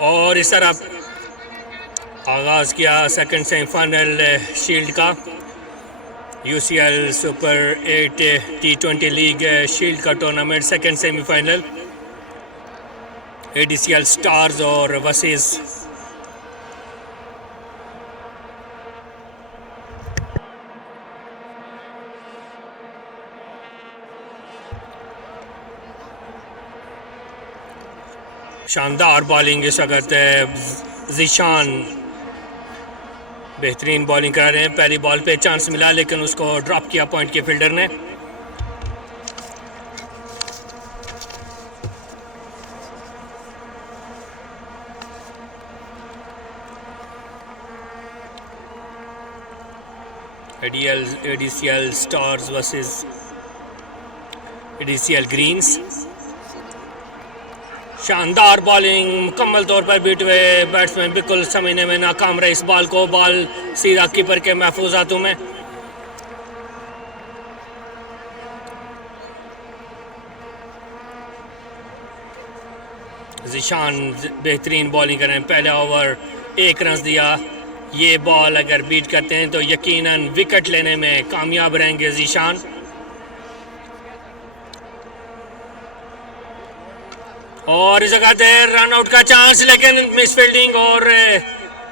और इस तरह आगाज़ किया सेकंड सेमीफाइनल शील्ड का, UCL super 8 T20 league shield का टूर्नामेंट सेकंड सेमीफाइनल एडीसीएल स्टार्स और वर्सेस शानदार बॉलिंग इस वक्त ज़ीशान बेहतरीन बॉलिंग करा रहे हैं। पहली बॉल पे चांस मिला लेकिन उसको ड्रॉप किया पॉइंट के फील्डर ने। एडीसीएल स्टार्स वर्सेस एडीसीएल ग्रीन्स। शानदार बॉलिंग, मुकम्मल तौर पर बीट हुए बैट्समैन बिल्कुल समझने में नाकाम रहे इस बॉल को। बॉल सीधा कीपर के महफूज हाथों में। ज़ीशान बेहतरीन बॉलिंग करें, पहला ओवर 1 रन दिया। ये बॉल अगर बीट करते हैं तो यकीनन विकेट लेने में कामयाब रहेंगे ज़ीशान। और इस जगह रन आउट का चांस लेकिन मिस फील्डिंग और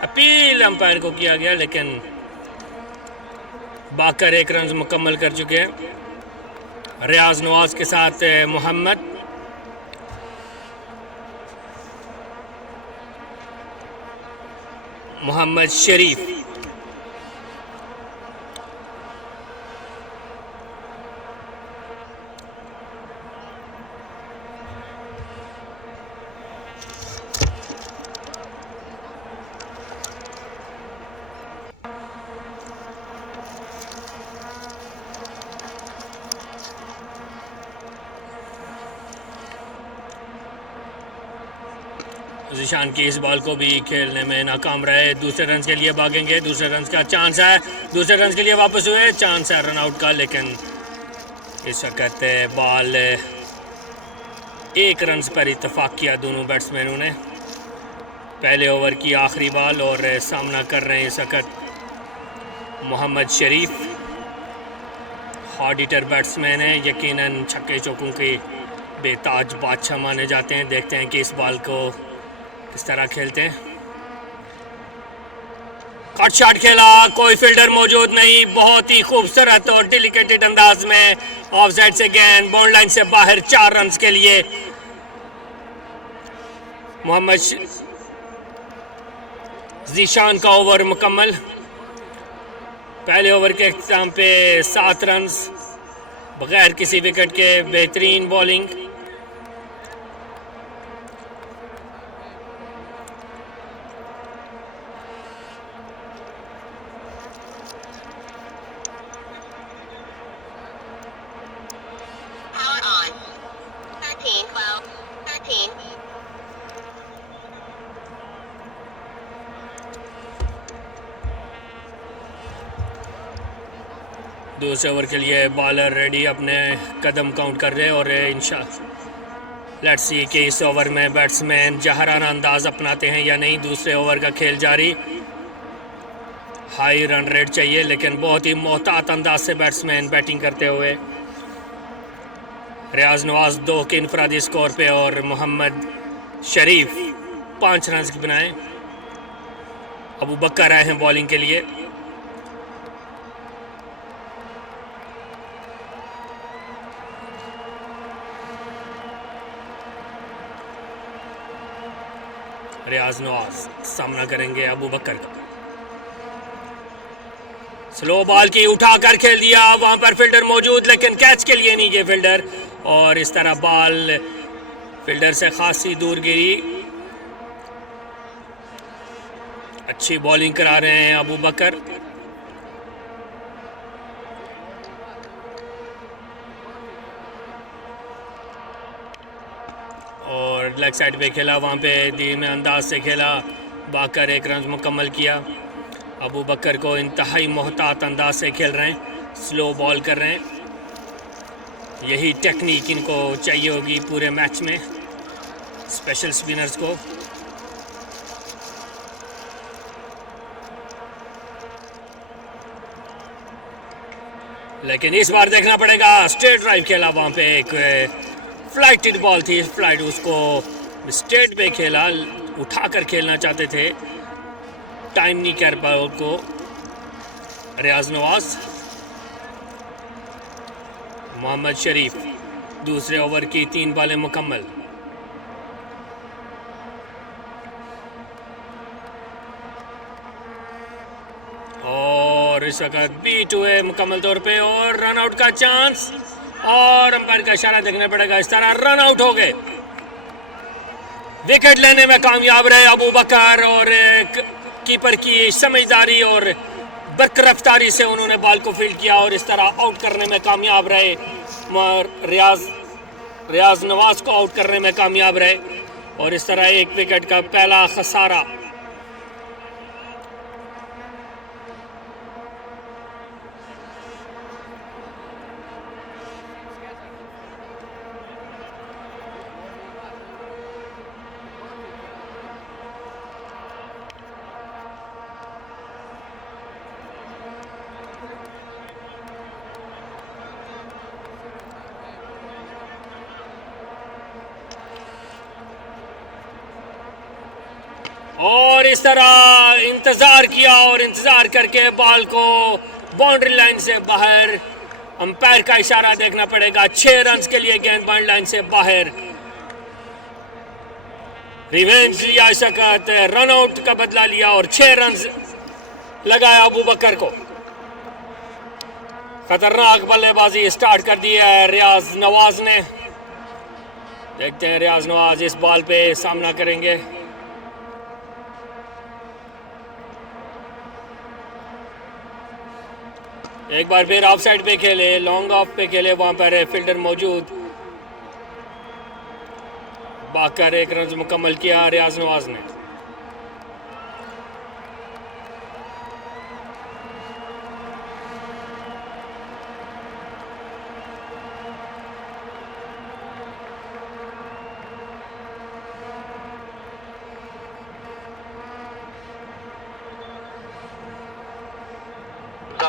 अपील अंपायर को किया गया, लेकिन बाकर 1 रन मुकम्मल कर चुके हैं। रियाज नवाज के साथ मोहम्मद शरीफ। ज़ीशान की इस बॉल को भी खेलने में नाकाम रहे। दूसरे रन के लिए भागेंगे, दूसरे रन का चांस है, दूसरे रन के लिए वापस हुए, चांस है रन आउट का, लेकिन इस वक्त बॉल 1 रन पर इत्तेफाक किया दोनों बैट्समैनों ने। पहले ओवर की आखिरी बॉल और सामना कर रहे हैं इस वक्त मोहम्मद शरीफ। हार्ड हिटर बैट्समैन है, यकीनन छक्के चौकों के बेताज बादशाह माने जाते हैं। देखते हैं कि इस बॉल को किस तरह खेलते हैं। कट शॉट खेला, कोई फील्डर मौजूद नहीं, बहुत ही खूबसूरत और डेलिकेटेड अंदाज में ऑफ साइड से गेंद बाउंड लाइन से बाहर 4 रन के लिए। मोहम्मद ज़ीशान का ओवर मुकम्मल। पहले ओवर के इख्तिताम पे 7 रन बगैर किसी विकेट के, बेहतरीन बॉलिंग। दूसरे ओवर के लिए बॉलर रेडी, अपने कदम काउंट कर रहे हैं और इंशाल्लाह लेट्स सी कि इस ओवर में बैट्समैन जहराना अंदाज अपनाते हैं या नहीं। दूसरे ओवर का खेल जारी। हाई रन रेट चाहिए लेकिन बहुत ही मोहतात अंदाज से बैट्समैन बैटिंग करते हुए। रियाज नवाज 2 के इनफरादी स्कोर पे और मोहम्मद शरीफ 5 रन की बनाए। अबू बकर आए हैं बॉलिंग के लिए। रियाज नवाज सामना करेंगे अबू बकर का। स्लो बॉल की उठाकर खेल दिया, वहां पर फील्डर मौजूद लेकिन कैच के लिए नहीं गए फील्डर, और इस तरह बॉल फील्डर से खासी दूर गिरी। अच्छी बॉलिंग करा रहे हैं अबू बकर। और लेग साइड पे खेला, वहाँ पे धीमे अंदाज से खेला, बाकर 1 रन मुकम्मल किया। अबू बकर को इंतहाई मोहतात अंदाज से खेल रहे हैं, स्लो बॉल कर रहे हैं। यही टेक्निक इनको चाहिए होगी पूरे मैच में, स्पेशल स्पिनर्स को। लेकिन इस बार देखना पड़ेगा, स्ट्रेट ड्राइव खेला, वहाँ पे एक फ्लाइटेड बॉल थी, फ्लाइट उसको स्ट्रेट पे खेला, उठाकर खेलना चाहते थे, टाइम नहीं कर पाया उनको रियाज नवाज। मोहम्मद शरीफ, दूसरे ओवर की 3 बॉलें मुकम्मल। और इस वक्त बीट हुए मुकम्मल तौर पे और रन आउट का चांस, और अंपायर का इशारा देखना पड़ेगा, इस तरह रन आउट हो गए। विकेट लेने में कामयाब रहे अबू बकर, और कीपर की समझदारी और बरकरफ्तारी से उन्होंने बॉल को फील्ड किया और इस तरह आउट करने में कामयाब रहे। रियाज नवाज को आउट करने में कामयाब रहे और इस तरह 1 विकेट का पहला खसारा। और इस तरह इंतजार किया और इंतजार करके बॉल को बाउंड्री लाइन से बाहर, अंपायर का इशारा देखना पड़ेगा, 6 रन के लिए गेंद बाउंड्री लाइन से बाहर। रिवेंज लिया शकत, रन आउट का बदला लिया और 6 रन लगाया अबू बकर को। खतरनाक बल्लेबाजी स्टार्ट कर दी है रियाज नवाज ने। देखते हैं रियाज नवाज इस बॉल पे सामना करेंगे। एक बार फिर ऑफ साइड पे खेले, लॉन्ग ऑफ पे खेले, वहां पर फील्डर मौजूद, बाकर 1 रन मुकम्मल किया रियाज नवाज ने।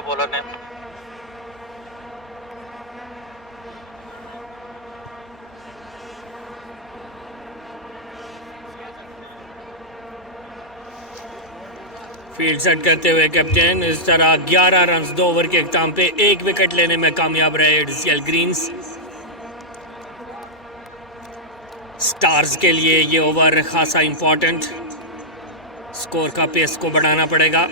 बॉलर ने फील्ड सेट करते हुए कैप्टन इस तरह 11 रन 2 ओवर के इख्ताम पे 1 विकेट लेने में कामयाब रहे डीसीएल ग्रीन्स। स्टार्स के लिए ये ओवर खासा इंपॉर्टेंट, स्कोर का पेस को बढ़ाना पड़ेगा।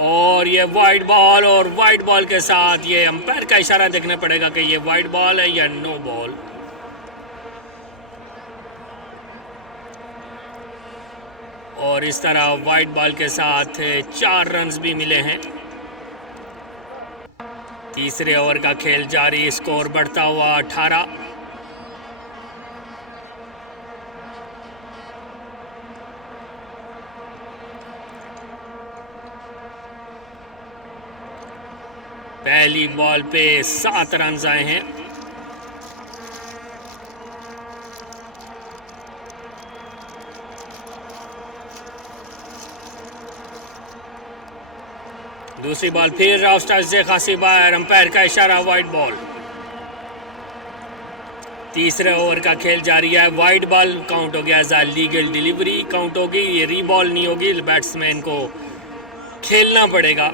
और ये वाइड बॉल, और वाइड बॉल के साथ ये अंपायर का इशारा देखना पड़ेगा कि ये वाइड बॉल है या नो बॉल। और इस तरह वाइड बॉल के साथ 4 रन भी मिले हैं। तीसरे ओवर का खेल जारी, स्कोर बढ़ता हुआ 18। पहली बॉल पे 7 रन आए हैं। दूसरी बॉल फिर ऑफ स्टाइल से खासी बाहर, अंपायर का इशारा वाइड बॉल। तीसरे ओवर का खेल जारी है, वाइड बॉल काउंट हो गया, एज लीगल डिलीवरी काउंट होगी, ये री बॉल नहीं होगी। बैट्समैन को खेलना पड़ेगा,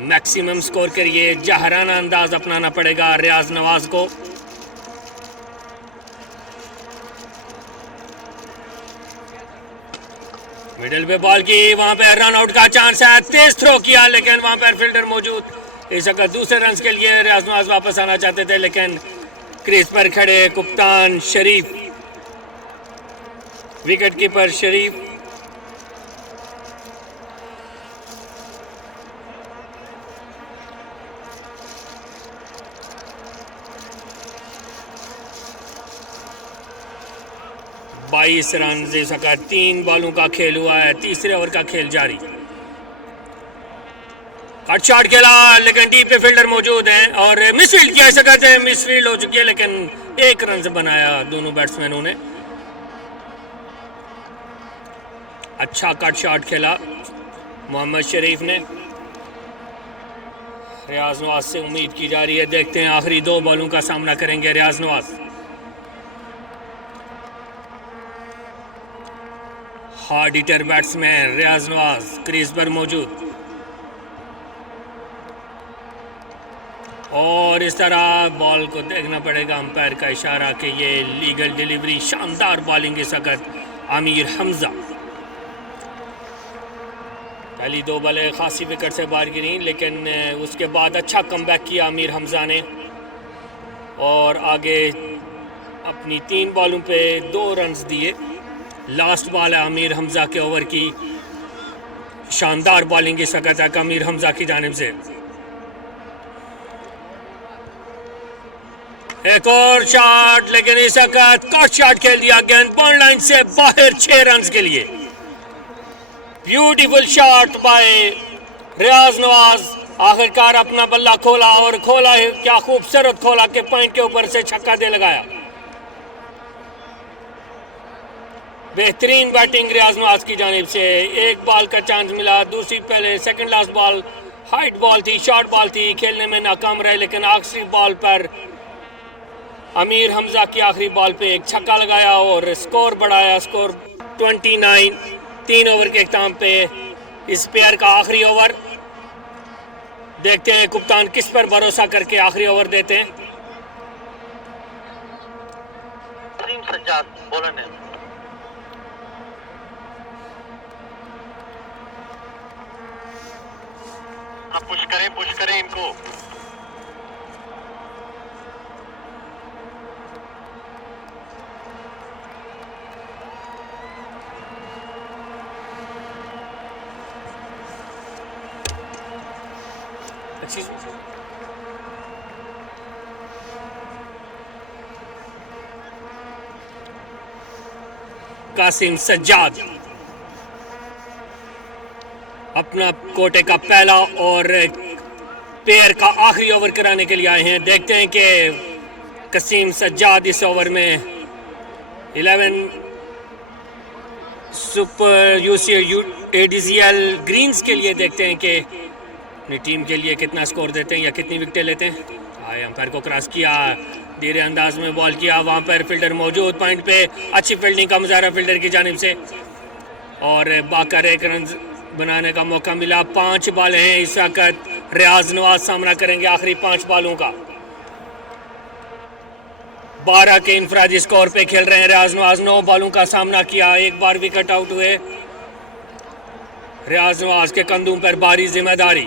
मैक्सिमम स्कोर के लिए जहराना अंदाज अपनाना पड़ेगा रियाज नवाज को। मिडिल पे बॉल की, वहां पे रन आउट का चांस है, तेज थ्रो किया लेकिन वहां पर फील्डर मौजूद। इस वक्त दूसरे रन के लिए रियाज नवाज वापस आना चाहते थे लेकिन क्रीज पर खड़े कप्तान शरीफ, विकेट कीपर शरीफ, बाईस रन दे सका। 3 बॉलों का खेल हुआ है, तीसरे ओवर का खेल जारी। कट शॉट खेला लेकिन डीप पे फील्डर मौजूद है और मिसफील्ड किया सकते हैं, मिसफील्ड हो चुकी है लेकिन 1 रन से बनाया दोनों बैट्समैनों ने। अच्छा कट शॉट खेला मोहम्मद शरीफ ने। रियाज नवाज से उम्मीद की जा रही है, देखते हैं आखिरी 2 बॉलों का सामना करेंगे रियाज नवाज। हार्ड हिटर बैट्समैन रियाज नवाज क्रीज पर मौजूद, और इस तरह बॉल को देखना पड़ेगा अंपायर का इशारा कि ये लीगल डिलीवरी। शानदार बॉलिंग इस वक्त आमिर हमजा। पहली 2 बॉलें खासी विकेट से बाहर गिरी, लेकिन उसके बाद अच्छा कमबैक किया आमिर हमजा ने और आगे अपनी 3 बॉलों पे 2 रन्स दिए। लास्ट बॉल है आमिर हमजा के ओवर की। शानदार बॉलिंग इस वक्त है आमिर हमजा की जानिब से। एक और शॉट, लेकिन इस वक्त कट शॉट खेल दिया, गेंद बॉल लाइन से बाहर 6 रन के लिए। ब्यूटीफुल शॉट बाय रियाज नवाज। आखिरकार अपना बल्ला खोला और खोला क्या खूबसूरत खोला के पॉइंट के ऊपर से छक्का दे लगाया। बेहतरीन बैटिंग रियाज नवाज की जानिब से। एक बॉल का चांस मिला, दूसरी पहले second last ball height ball थी, शॉर्ट बॉल थी, खेलने में नाकाम रहे, लेकिन आखिरी बॉल पर आमिर हमजा की आखिरी बॉल पे एक छक्का लगाया और स्कोर बढ़ाया। स्कोर 29। 3 ओवर के इख्ताम पे इस पेयर का आखिरी ओवर। देखते हैं कप्तान किस पर भरोसा करके आखिरी ओवर देते हैं। सज्जाद बॉलर है। आप पुश करें इनको। कासिम सज्जाद अपना कोटे का पहला और पेयर का आखिरी ओवर कराने के लिए आए हैं। देखते हैं कि कासिम सज्जाद इस ओवर में 11 सुपर ADCL ग्रीन्स के लिए देखते हैं कि अपनी टीम के लिए कितना स्कोर देते हैं या कितनी विकेटें लेते हैं। आए अंपायर को क्रॉस किया, धीरे अंदाज में बॉल किया, वहां पर फील्डर मौजूद पॉइंट पे। अच्छी फील्डिंग का मुजाहरा फील्डर की जानिब से और बाकर 1 रन बनाने का मौका मिला। 5 बॉल हैं इस वक्त। रियाज नवाज सामना करेंगे आखिरी 5 बॉलों का। 12 के इंफरादी स्कोर पे खेल रहे हैं रियाज नवाज। 9 बॉलों का सामना किया, 1 बार विकेट आउट हुए। रियाज नवाज के कंधों पर भारी जिम्मेदारी।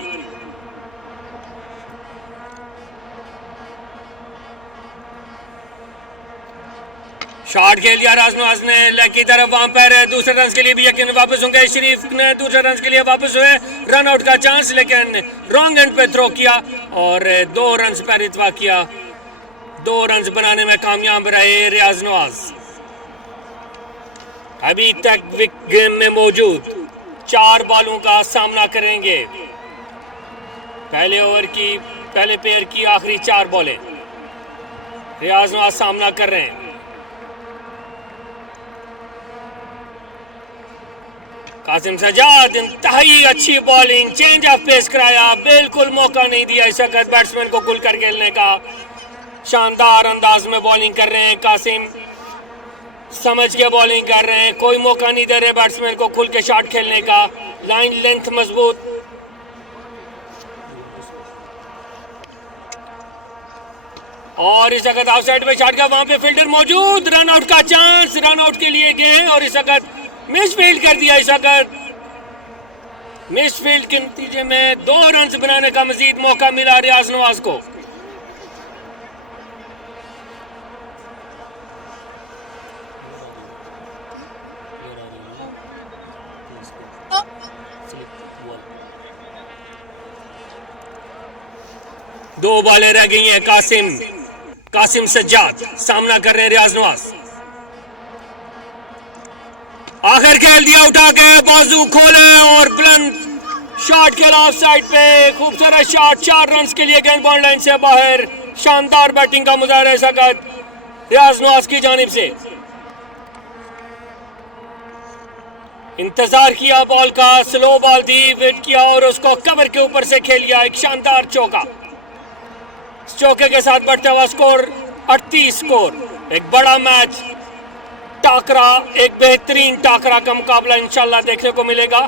शॉट खेल दिया रियाज नवाज ने लेग की तरफ, वहां पर दूसरे रन के लिए भी यकीन वापस होंगे। शरीफ ने दूसरे रन के लिए वापस हुए, रन आउट का चांस, लेकिन रॉन्ग एंड पे थ्रो किया और 2 रन पर इत्फाक किया। 2 रन बनाने में कामयाब रहे रियाज नवाज। अभी तक गेम में मौजूद 4 बॉलों का सामना करेंगे। पहले पेयर की आखिरी 4 बॉलें रियाज नवाज सामना कर रहे हैं। कासिम सज्जाद इंतहाई अच्छी बॉलिंग, चेंज ऑफ पेस कराया, बिल्कुल मौका नहीं दिया इस वक्त बैट्समैन को खुलकर खेलने का। शानदार अंदाज में बॉलिंग कर रहे हैं कासिम, समझ के बॉलिंग कर रहे हैं, कोई मौका नहीं दे रहे बैट्समैन को खुल के शॉट खेलने का। लाइन लेंथ मजबूत। और इस वक्त ऑफ साइड में शॉट का, वहां पे फील्डर मौजूद, रन आउट का चांस, रन आउट के लिए गए और इस वक्त मिस फील्ड कर दिया। इस वक्त मिस फील्ड के नतीजे में 2 रन बनाने का मजीद मौका मिला रियाज नवाज को। दो बॉलें रह गई हैं। कासिम सज्जाद सामना कर रहे हैं रियाज नवाज। आखिर खेल दिया उठा के, बाजू खोले और बुलंद शॉट खेला ऑफ साइड पे। खूबसूरत शॉट, 4 रन के लिए गेंद बॉल लाइन से बाहर। शानदार बैटिंग का मुजाहरा इस वक्त रियाज नवाज की जानिब से। इंतजार किया बॉल का, स्लो बॉल दी, वेट किया और उसको कवर के ऊपर से खेल लिया। एक शानदार चौका, चौके के साथ बढ़ता हुआ स्कोर 38 स्कोर। एक बड़ा मैच टाकरा, एक बेहतरीन टाकरा का मुकाबला इंशाल्लाह देखने को मिलेगा।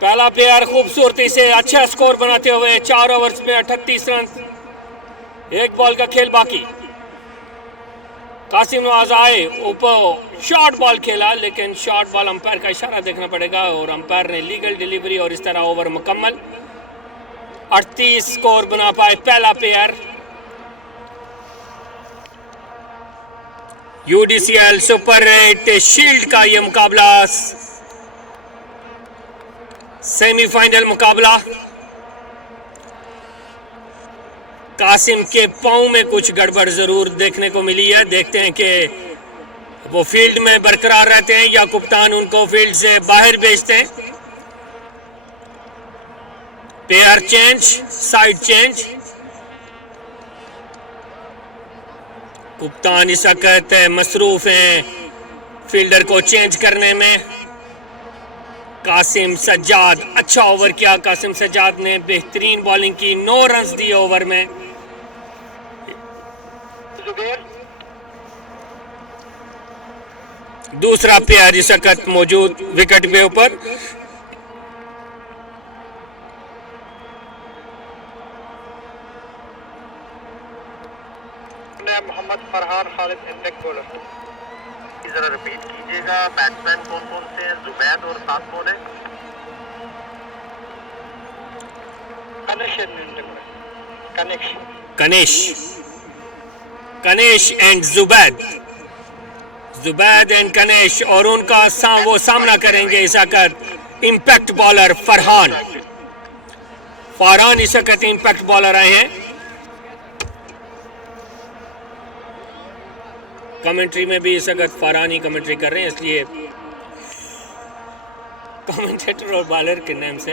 पहला प्लेयर खूबसूरती से अच्छा स्कोर बनाते हुए 4 ओवर्स में 38 रन, एक बॉल का खेल बाकी। कासिम नवाज आए ऊपर, शॉर्ट बॉल खेला लेकिन शॉर्ट बॉल अंपायर का इशारा देखना पड़ेगा और अंपायर ने लीगल डिलीवरी और इस तरह ओवर मुकम्मल। 38 स्कोर बना पाए पहला प्लेयर। यूडीसीएल सुपर 8 शील्ड का यह मुकाबला, सेमीफाइनल मुकाबला। कासिम के पांव में कुछ गड़बड़ जरूर देखने को मिली है। देखते हैं कि वो फील्ड में बरकरार रहते हैं या कप्तान उनको फील्ड से बाहर भेजते हैं। Player change, side change. कप्तान इस वक्त मसरूफ हैं फील्डर को चेंज करने में। कासिम सज्जाद अच्छा ओवर किया। कासिम सज्जाद ने बेहतरीन बॉलिंग की, 9 रन्स दिए ओवर में। दूसरा प्लेयर इस वक्त मौजूद विकेट के ऊपर। Mohammad Farhan Khalid impact bowler. जरा रिपीट कीजिएगा, बैट्समैन कौन कौन से हैं? जुबैद और साथ कौन है? कनेश एंड जुबैद, जुबैद एंड कनेश, और उनका वो सामना करेंगे इस वक्त इम्पैक्ट बॉलर फरहान। फरहान इस वक्त इम्पैक्ट बॉलर आए हैं। कमेंट्री में भी इस वक्त फरहान ही कमेंट्री कर रहे हैं, इसलिए कमेंटेटर और बॉलर के नाम से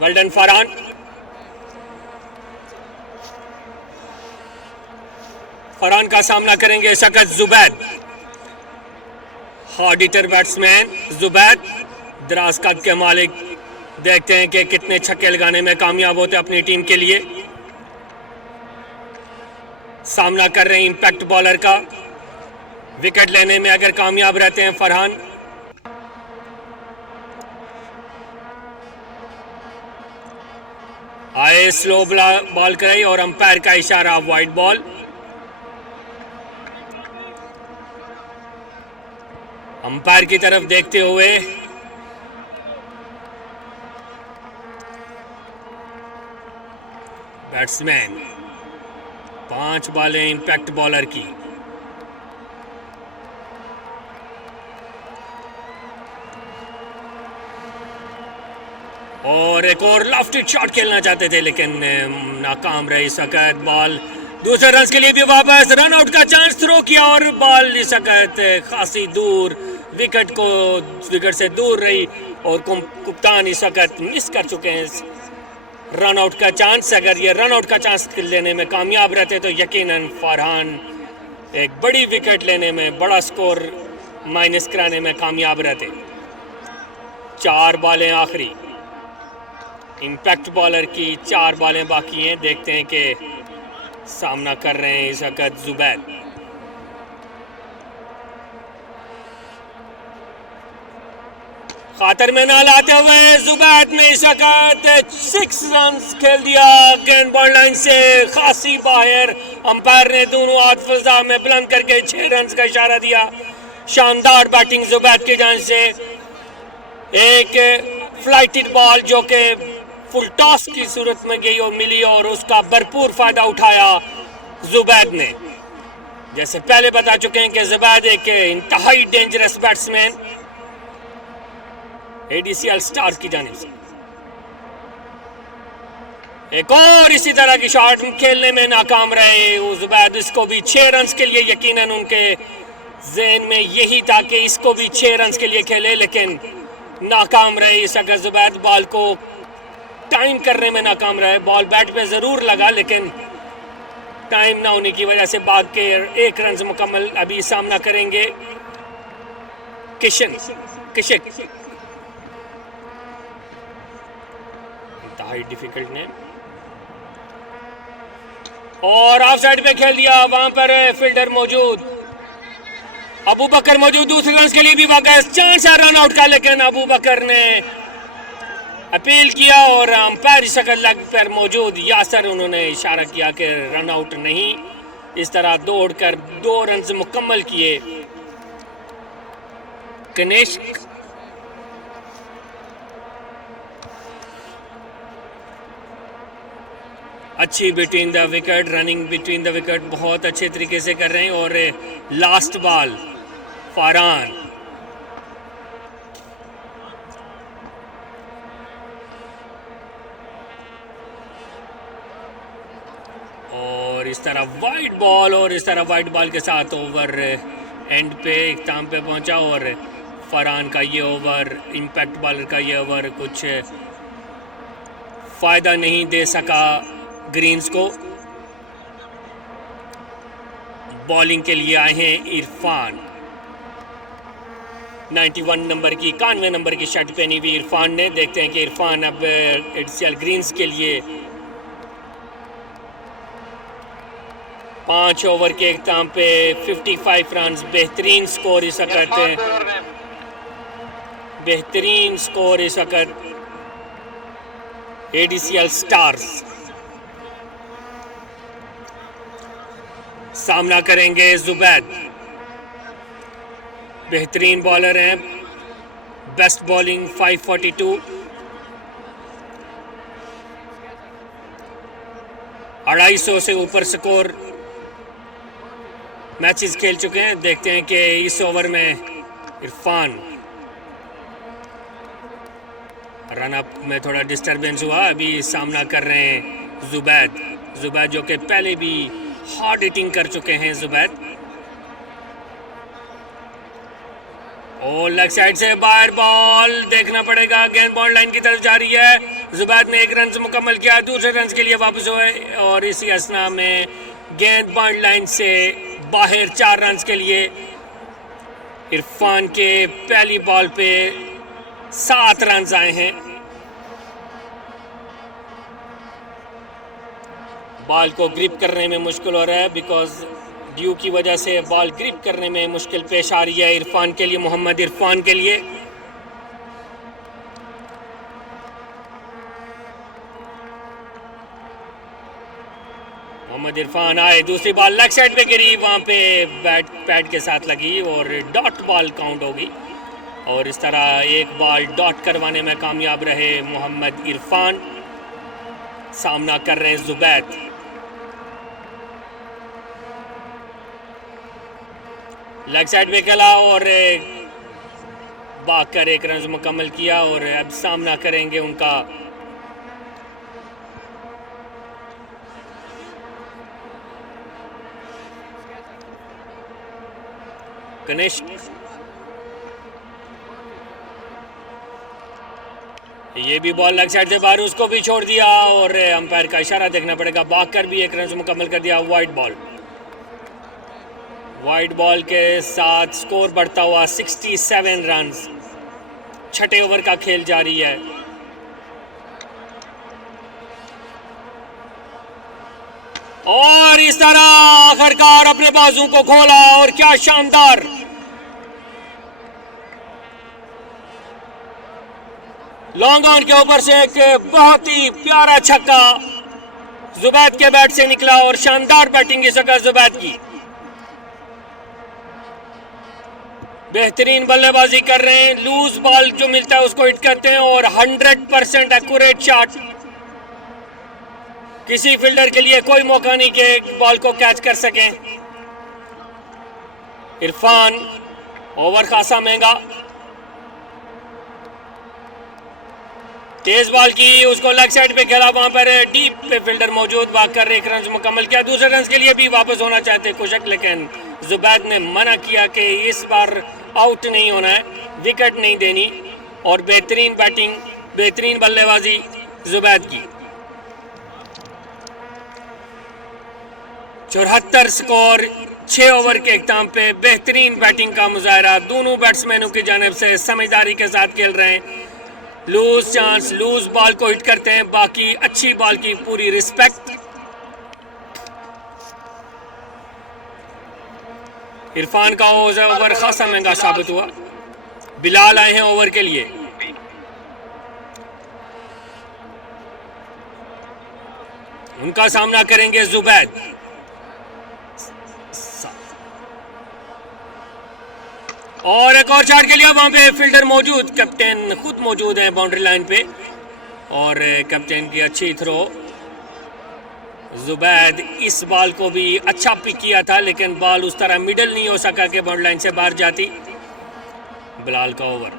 वेल डन फरहान। फरहान का सामना करेंगे इस वक्त Zubaid, hard hitter batsman Zubaid, दराज कद के मालिक। देखते हैं कि कितने छक्के लगाने में कामयाब होते अपनी टीम के लिए। सामना कर रहे हैं इम्पैक्ट बॉलर का। विकेट लेने में अगर कामयाब रहते हैं फरहान। आए स्लो बॉल कराई और अंपायर का इशारा वाइड बॉल। अंपायर की तरफ देखते हुए बैट्समैन, 5 बॉलें इम्पैक्ट बॉलर की। और एक और लॉफ्टेड शॉट खेलना चाहते थे लेकिन नाकाम रहे इस वक्त। बॉल दूसरे रन के लिए भी वापस, रन आउट का चांस थ्रो किया और बॉल इस वक्त खासी दूर, विकेट से दूर रही और कप्तान इस वक्त मिस कर चुके हैं रन आउट का चांस। अगर ये रन आउट का चांस लेने में कामयाब रहते तो यकीनन फरहान एक बड़ी विकेट लेने में, बड़ा स्कोर माइनस कराने में कामयाब रहते। 4 बॉलें आखिरी, इम्पैक्ट बॉलर की 4 बॉलें बाकी हैं। देखते हैं कि सामना कर रहे हैं इस वक्त जुबैद। खातर में ना लाते हुए जुबैद ने इस वक्त 6 रन खेल दिया गेंद बॉल लाइन से खासी बाहर। अंपायर ने दोनों हाथ फिजा में बुलंद करके 6 रन का इशारा दिया। शानदार बैटिंग जुबैद की जान से। एक फ्लाइटेड बॉल जो कि फुल टॉस की सूरत में गई और मिली और उसका भरपूर फायदा उठाया जुबैद ने। जैसे पहले बता चुके हैं कि जुबैद एक इंतहाई डेंजरस बैट्समैन एडीसीएल स्टार्स की जानिब से। एक और इसी तरह की शॉट खेलने में नाकाम रहे जुबैद। इसको भी 6 रन के लिए यकीनन उनके ज़हन में यही था कि इसको भी 6 रन के लिए खेले, लेकिन नाकाम रहे इस वक्त जुबैद। बॉल को टाइम करने में नाकाम रहे। बॉल बैट पे ज़रूर लगा लेकिन टाइम ना होने की वजह से भाग के 1 रन मुकम्मल अभी सामना करेंगे किशक। इंतहाई डिफिकल्ट ने और ऑफ साइड पे खेल दिया। वहां पर फील्डर मौजूद, अबू बकर मौजूद, दूसरे रन के लिए भी भागा, चांस है रन आउट का, लेकिन अबू बकर ने अपील किया और अंपायर शकल लग पर मौजूद यासर उन्होंने इशारा किया कि रन आउट नहीं। इस तरह दौड़कर 2 रन मुकम्मल किए कनिष्क। अच्छी between the wicket, running between the wicket बहुत अच्छे तरीके से कर रहे हैं। और लास्ट बॉल फरहान, और इस तरह वाइड बॉल, और इस तरह वाइड बॉल के साथ ओवर एंड पे इख्ताम पे पहुंचा। और फरहान का ये ओवर, इम्पैक्ट बॉलर का ये ओवर कुछ फ़ायदा नहीं दे सका ग्रीन्स को। बॉलिंग के लिए आए हैं इरफान, 91 नंबर की 91 नंबर की शर्ट पहनी हुई इरफान ने। देखते हैं कि इरफान अब एडीसीएल ग्रीन्स के लिए 5 ओवर के इख्ताम पे 55 रन, बेहतरीन स्कोर इस वक्त, बेहतरीन स्कोर इस वक्त एडीसीएल स्टार्स। सामना करेंगे जुबैद, बेहतरीन बॉलर हैं, बेस्ट बॉलिंग 542, 250 से ऊपर स्कोर मैचेस खेल चुके हैं। देखते हैं कि इस ओवर में इरफान, रन अप में थोड़ा डिस्टरबेंस हुआ, अभी सामना कर रहे हैं जुबैद जो कि पहले भी हार्ड हिटिंग कर चुके हैं जुबैद। और लेग साइड से बाहर बॉल देखना पड़ेगा, गेंद बॉल लाइन की तरफ जा रही है। जुबैद ने 1 रन मुकम्मल किया, दूसरे रन के लिए वापस हुए और इसी असना में गेंद बॉल लाइन से बाहर 4 रन के लिए। इरफान के पहली बॉल पे 7 रन आए हैं। बॉल को ग्रिप करने में मुश्किल हो रहा है, बिकॉज ड्यू की वजह से बॉल ग्रिप करने में मुश्किल पेश आ रही है इरफान के लिए, मोहम्मद इरफान के लिए। मोहम्मद इरफान आए, दूसरी बॉल लेग साइड पे गिरी, वहां पे बैट पैड के साथ लगी और डॉट बॉल काउंट होगी। और इस तरह एक बॉल डॉट करवाने में कामयाब रहे मोहम्मद इरफान। सामना कर रहे हैं जुबैद, लेग साइड पे खेला और भाग कर 1 रन मुकम्मल किया। और अब सामना करेंगे उनका कनिष्क। ये भी बॉल लेग साइड से बाहर, उसको भी छोड़ दिया और अंपायर का इशारा देखना पड़ेगा। भाग कर भी 1 रन मुकम्मल कर दिया। वाइड बॉल के साथ स्कोर बढ़ता हुआ 67 रन। 6ठे ओवर का खेल जारी है। और इस तरह आखिरकार अपने बाजू को खोला और क्या शानदार लॉन्ग ऑन के ऊपर से एक बहुत ही प्यारा छक्का जुबैद के बैट से निकला और शानदार बैटिंग इस वक्त जुबैद की। बेहतरीन बल्लेबाजी कर रहे हैं, लूज बॉल जो मिलता है उसको हिट करते हैं और 100% एक्यूरेट शॉट। किसी फील्डर के लिए कोई मौका नहीं कि बॉल को कैच कर सकें। इरफान, ओवर खासा महंगा, तेज बॉल की, उसको लेग साइड पे खेला, वहां पर डीप पे फील्डर मौजूद, भागकर 1 रन मुकम्मल किया। दूसरे रन के लिए भी वापस होना चाहते कुशक, लेकिन जुबैद ने मना किया कि इस बार आउट नहीं होना है, विकेट नहीं देनी। और बेहतरीन बैटिंग, बेहतरीन बल्लेबाजी जुबैद की। 74 स्कोर 6 ओवर के इख्ताम पे बेहतरीन बैटिंग का मुजाहरा दोनों बैट्समैनों की जानिब से समझदारी के साथ खेल रहे हैं। लूज चांस, लूज बॉल को हिट करते हैं, बाकी अच्छी बॉल की पूरी रिस्पेक्ट। इरफान का ओवर खासा महंगा साबित हुआ। बिलाल आए हैं ओवर के लिए। उनका सामना करेंगे जुबैद। और एक और शॉट के लिए वहां पे फील्डर मौजूद, कैप्टन खुद मौजूद है बाउंड्री लाइन पे और कैप्टन की अच्छी थ्रो। जुबैद इस बॉल को भी अच्छा पिक किया था लेकिन बॉल उस तरह मिडल नहीं हो सका कि बाउंड्री लाइन से बाहर जाती। बिलाल का ओवर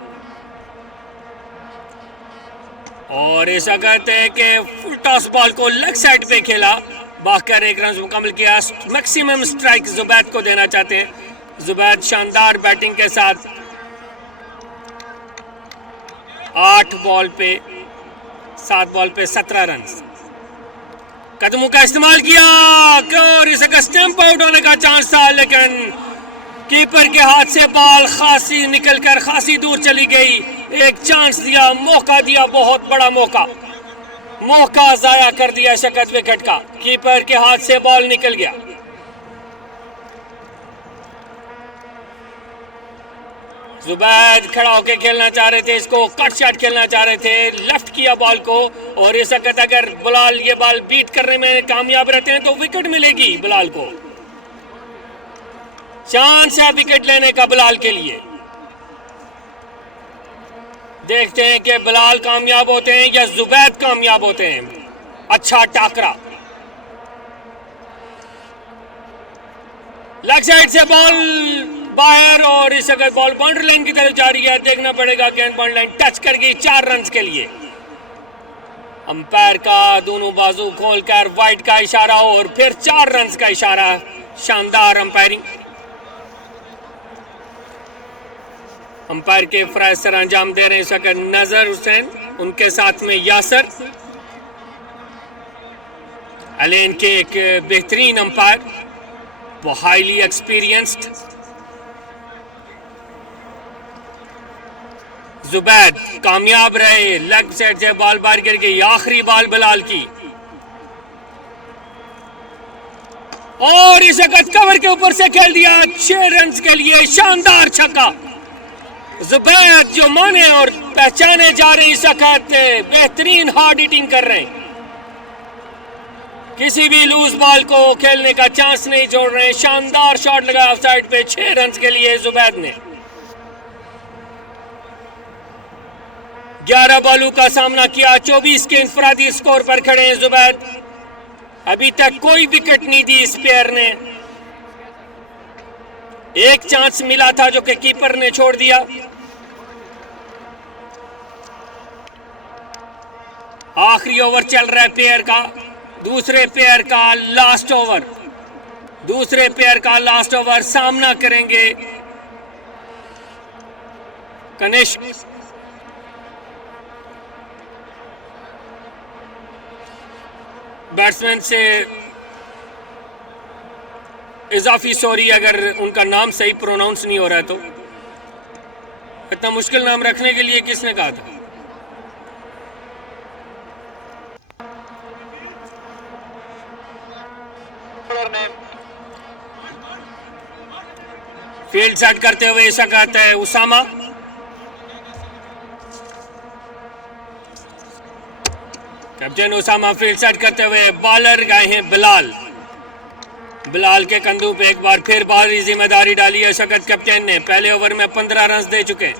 और ऐसा कहते हैं कि फुल टॉस बॉल को लेग साइड पे खेला, बाकर एक रन मुकम्मल किया। मैक्सिमम स्ट्राइक जुबैद को देना चाहते हैं। जुबैद शानदार बैटिंग के साथ 8 बॉल पे 7 बॉल पे 17 रन। कदमों का इस्तेमाल किया और इसका स्टंप आउट होने का चांस था लेकिन कीपर के हाथ से बॉल खासी निकलकर खासी दूर चली गई। एक चांस दिया, मौका दिया, बहुत बड़ा मौका जाया कर दिया शकत विकेट का। कीपर के हाथ से बॉल निकल गया। जुबैद खड़ा होकर खेलना चाह रहे थे, इसको कट शॉट खेलना चाह रहे थे, लेफ्ट किया बॉल को और ऐसा कहता अगर बिलाल ये बॉल बीट करने में कामयाब रहते हैं तो विकेट मिलेगी बिलाल को। चांस है विकेट लेने का बिलाल के लिए। देखते हैं कि बिलाल कामयाब होते हैं या जुबैद कामयाब होते हैं। अच्छा टाकरा, लेग साइड से बॉल बाहर और इस अगर बॉल बाउंड्री लाइन की तरफ जा रही है, देखना पड़ेगा गेंद बाउंड्री लाइन टच कर गई। 4 रन के लिए अंपायर का दोनों बाजू खोलकर वाइड का इशारा और फिर 4 रन का इशारा। शानदार अंपायरिंग। अंपायर के फराइज सर अंजाम दे रहे हैं सकर नजर हुसैन, उनके साथ में यासर अलेन के एक बेहतरीन अंपायर, वो हाईली एक्सपीरियंस्ड। जुबैद कामयाब रहे, लेग साइड से बॉल बाहर गिर गई। आखिरी बॉल बिलाल की और इस वक्त कवर के ऊपर से खेल दिया 6 रन के लिए। शानदार छक्का। जुबैद जो माने और पहचाने जा रहे इस वक्त बेहतरीन हार्ड हिटिंग कर रहे हैं, किसी भी लूज बॉल को खेलने का चांस नहीं छोड़ रहे हैं। शानदार शॉट लगा ऑफ साइड पे 6 रन के लिए जुबैद ने। 11 बॉलों का सामना किया, 24 के इंफरादी स्कोर पर खड़े हैं जुबैद। अभी तक कोई विकेट नहीं दी इस पेयर ने। एक चांस मिला था जो कि कीपर ने छोड़ दिया। आखिरी ओवर चल रहा है पेयर का, दूसरे पेयर का लास्ट ओवर। सामना करेंगे कनिष्क। बैट्समैन से इजाफी सॉरी अगर उनका नाम सही प्रोनाउंस नहीं हो रहा है तो। इतना मुश्किल नाम रखने के लिए किसने कहा था? फील्ड सेट करते हुए ऐसा कहता है Usama. Captain Usama field set करते हुए, बॉलर गए हैं बिलाल के कंधों पे एक बार फिर भारी जिम्मेदारी डाली है शकत कैप्टन ने। पहले ओवर में 15 रन दे चुके।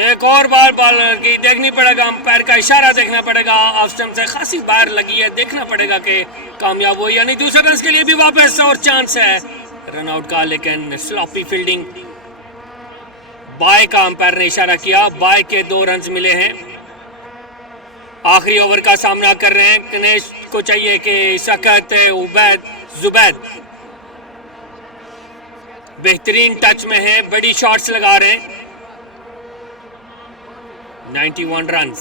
एक और बार बॉलर की देखनी पड़ेगा, अंपायर का इशारा देखना पड़ेगा। ऑफ स्टंप से खासी बाहर लगी है, देखना पड़ेगा कि कामयाब हो या नहीं। दूसरे रन के लिए भी वापस और चांस है रन आउट का, लेकिन स्लॉपी फील्डिंग। बाय का अंपायर ने इशारा किया, बाय के 2 रन मिले हैं। आखिरी ओवर का सामना कर रहे हैं। गणेश को चाहिए कि शकत जुबैद बेहतरीन टच में है, बड़ी शॉट्स लगा रहे हैं। 91 रन।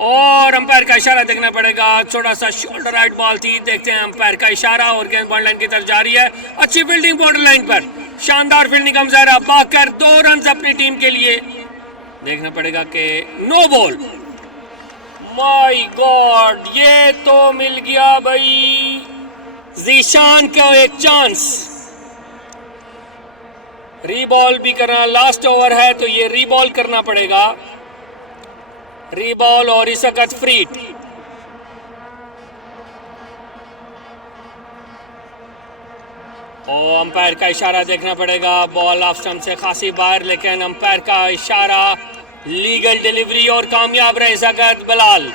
और अंपायर का इशारा देखना पड़ेगा, थोड़ा सा शोल्डर राइट बॉल थी। देखते हैं अंपायर का इशारा और गेंद बॉल लाइन की तरफ जा रही है। अच्छी फील्डिंग बॉर्डर लाइन पर, शानदार फील्डिंग का मुजाहरा। बाकर 2 रन अपनी टीम के लिए। देखना पड़ेगा कि नो बॉल। माय गॉड, ये तो मिल गया भाई जीशान का एक चांस। रीबॉल भी करना, लास्ट ओवर है तो ये रीबॉल करना पड़ेगा। रीबॉल और इस वक्त फ्री। और अंपायर का इशारा देखना पड़ेगा। बॉल ऑफ स्टंप से खासी बाहर, लेकिन अंपायर का इशारा, लीगल डिलीवरी और कामयाब रहे इस वक्त बिलाल।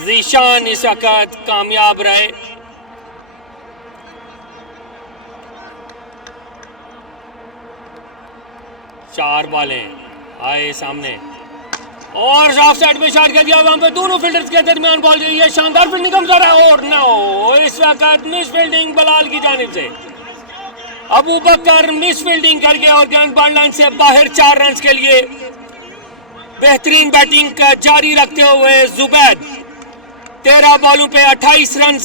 जीशान इस वक्त कामयाब रहे। चार बॉलें आए सामने और ऑफ साइड में शॉट कर दिया। वहां पे दोनों फील्डर्स के दरमियान बॉल गई है। शानदार फील्डिंग का मुजाहरा और नो, इस वक्त मिस फील्डिंग बिलाल की जानिब से। अबू बकर मिस फील्डिंग करके और गेंद बॉल लाइन से बाहर 4 रन के लिए। बेहतरीन बैटिंग का जारी रखते हुए जुबैद 13 बॉलों पे 28 रन।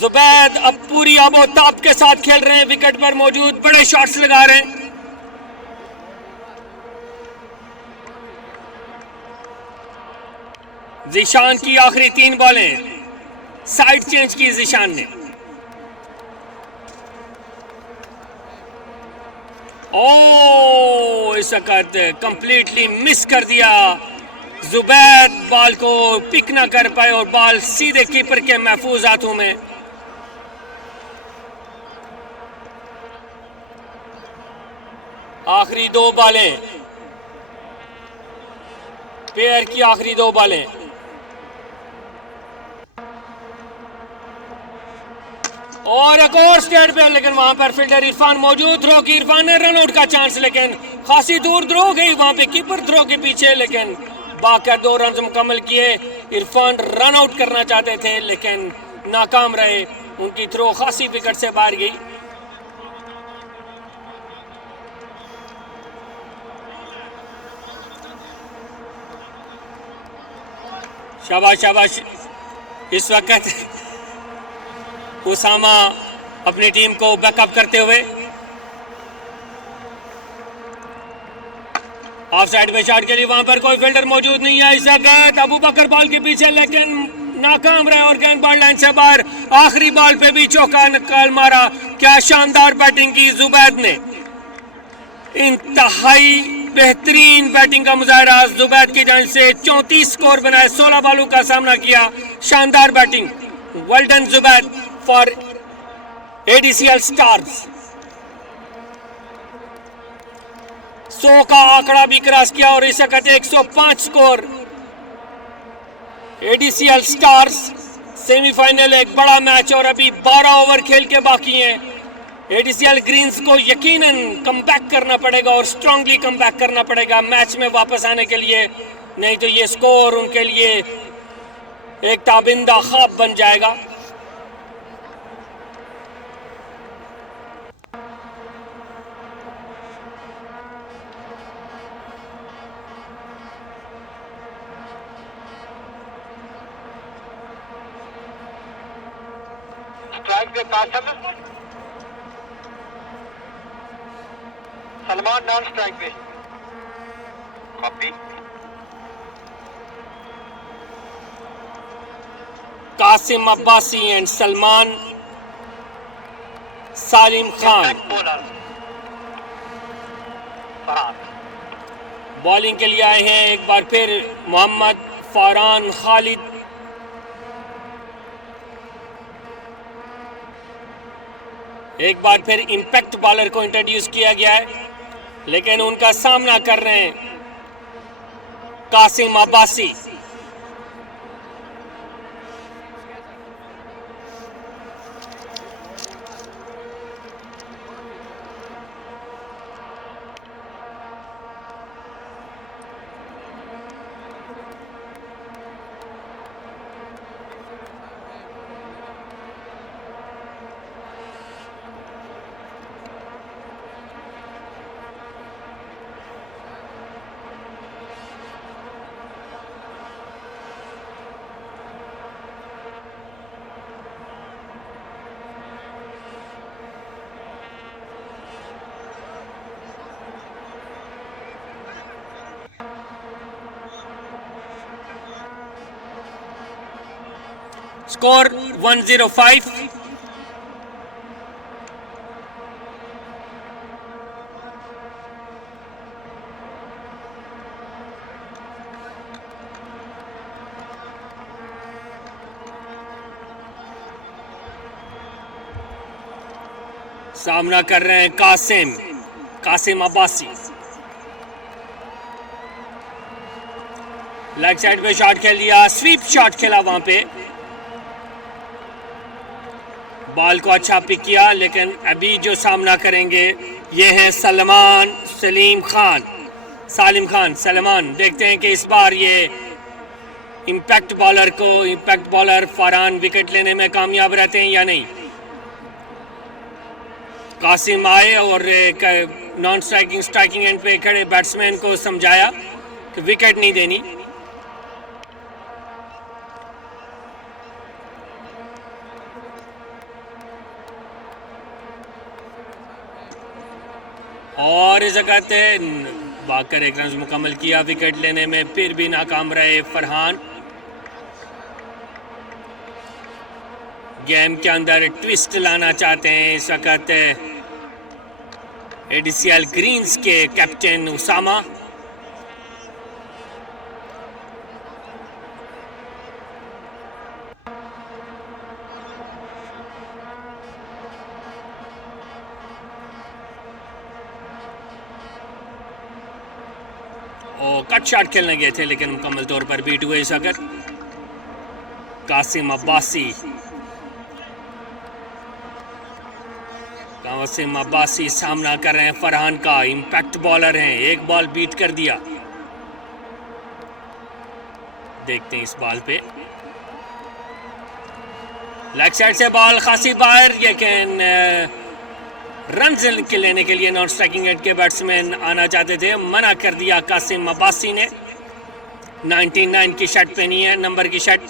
जुबैद अब पूरी आबोताब के साथ खेल रहे हैं, विकेट पर मौजूद, बड़े शॉट्स लगा रहे हैं। जीशान की आखिरी 3 बॉलें, साइड चेंज की जीशान ने। ओ, इस वक्त कंप्लीटली मिस कर दिया। जुबैद बॉल को पिक ना कर पाए और बॉल सीधे कीपर के महफूज हाथों में। आखिरी 2 बॉलें, पेयर की आखिरी 2 बॉलें। और एक और स्टेट पे, लेकिन वहां पर फील्डर इरफान मौजूद। थ्रो की, इरफान ने रन आउट का चांस, लेकिन खासी दूर थ्रो गई वहां पे कीपर थ्रो के पीछे, लेकिन बाकर 2 रन मुकम्मल किए। इरफान रन आउट करना चाहते थे लेकिन नाकाम रहे, उनकी थ्रो खासी विकेट से बाहर गई। शाबाश शाबाश। इस वक्त उसामा अपनी टीम को बैकअप करते हुए ऑफ साइड में शॉट के लिए, वहां पर कोई फील्डर मौजूद नहीं है। इस वक्त अबू बकर बॉल के पीछे, लेकिन नाकाम रहे और गेंद बॉल लाइन से बाहर। आखिरी बॉल पे भी चौका निकाल मारा। क्या शानदार बैटिंग की जुबैद ने, इंतहाई बेहतरीन बैटिंग का मुजाहरा जुबैद की जानिब से। 34 स्कोर बनाए, 16 बॉलों का सामना किया। शानदार batting, well done Zubaid for ADCL Stars. 100 का आंकड़ा भी क्रॉस किया और इस वक्त 105 स्कोर। एडीसीएल स्टार्स सेमीफाइनल, एक बड़ा मैच और अभी 12 ओवर खेल के बाकी हैं। एडीसीएल ग्रीन्स को यकीनन कमबैक करना पड़ेगा और स्ट्रांगली कमबैक करना पड़ेगा मैच में वापस आने के लिए, नहीं तो ये स्कोर उनके लिए एक ताबिंदा ख्वाब बन जाएगा। स्ट्राइक पे कासिम, सलमान नॉन स्ट्राइक पे। Copy. Qasim Abbasi and Salman Salim Khan bowling के लिए आए हैं। एक बार फिर मोहम्मद फरहान खालिद, एक बार फिर इंपैक्ट बॉलर को इंट्रोड्यूस किया गया है, लेकिन उनका सामना कर रहे हैं कासिम अब्बासी। स्कोर 105। सामना कर रहे हैं कासिम अब्बासी। लेग साइड पे शॉट खेल लिया, स्वीप शॉट खेला वहां पे, बॉल को अच्छा पिक किया, लेकिन अभी जो सामना करेंगे ये है सलीम खान। देखते हैं कि इस बार ये इम्पैक्ट बॉलर फरहान विकेट लेने में कामयाब रहते हैं या नहीं। कासिम आए और नॉन स्ट्राइकिंग एंड पे खड़े बैट्समैन को समझाया कि विकेट नहीं देनी। और इस जगह बाकर एक रन मुकम्मल किया विकेट लेने में, फिर भी नाकाम रहे फरहान। गेम के अंदर ट्विस्ट लाना चाहते हैं इस वक्त एडीसीएल ग्रीन्स के कैप्टन उसामा। और कट शॉट खेलने गए थे लेकिन मुकम्मल तौर पर बीट हुए इस वक्त। कासिम अब्बासी सामना कर रहे हैं फरहान का, इम्पैक्ट बॉलर हैं, एक बॉल बीट कर दिया। देखते हैं इस बॉल पे, लेग साइड से बॉल खासी बाहर, लेकिन रन लेने के लिए नॉन स्ट्राइकिंग एंड के बैट्समैन आना चाहते थे, मना कर दिया कासिम अब्बासी ने। 99 की शर्ट पहनी है, नंबर की शर्ट।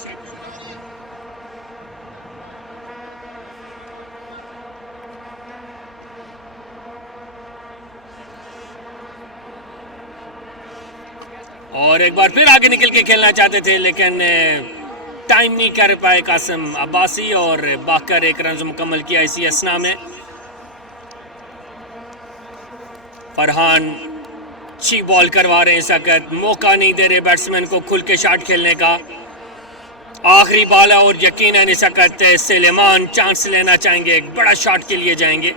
और एक बार फिर आगे निकल के खेलना चाहते थे लेकिन टाइम नहीं कर पाए कासिम अब्बासी, और बाकर एक रन मुकम्मल किया इसी असना में। फरहान अच्छी बॉल करवा रहे हैं इस वक्त, मौका नहीं दे रहे बैट्समैन को खुल के शॉट खेलने का। आखिरी बॉल है और यकीनन इस वक्त सलेमान चांस लेना चाहेंगे, एक बड़ा शॉट के लिए जाएंगे।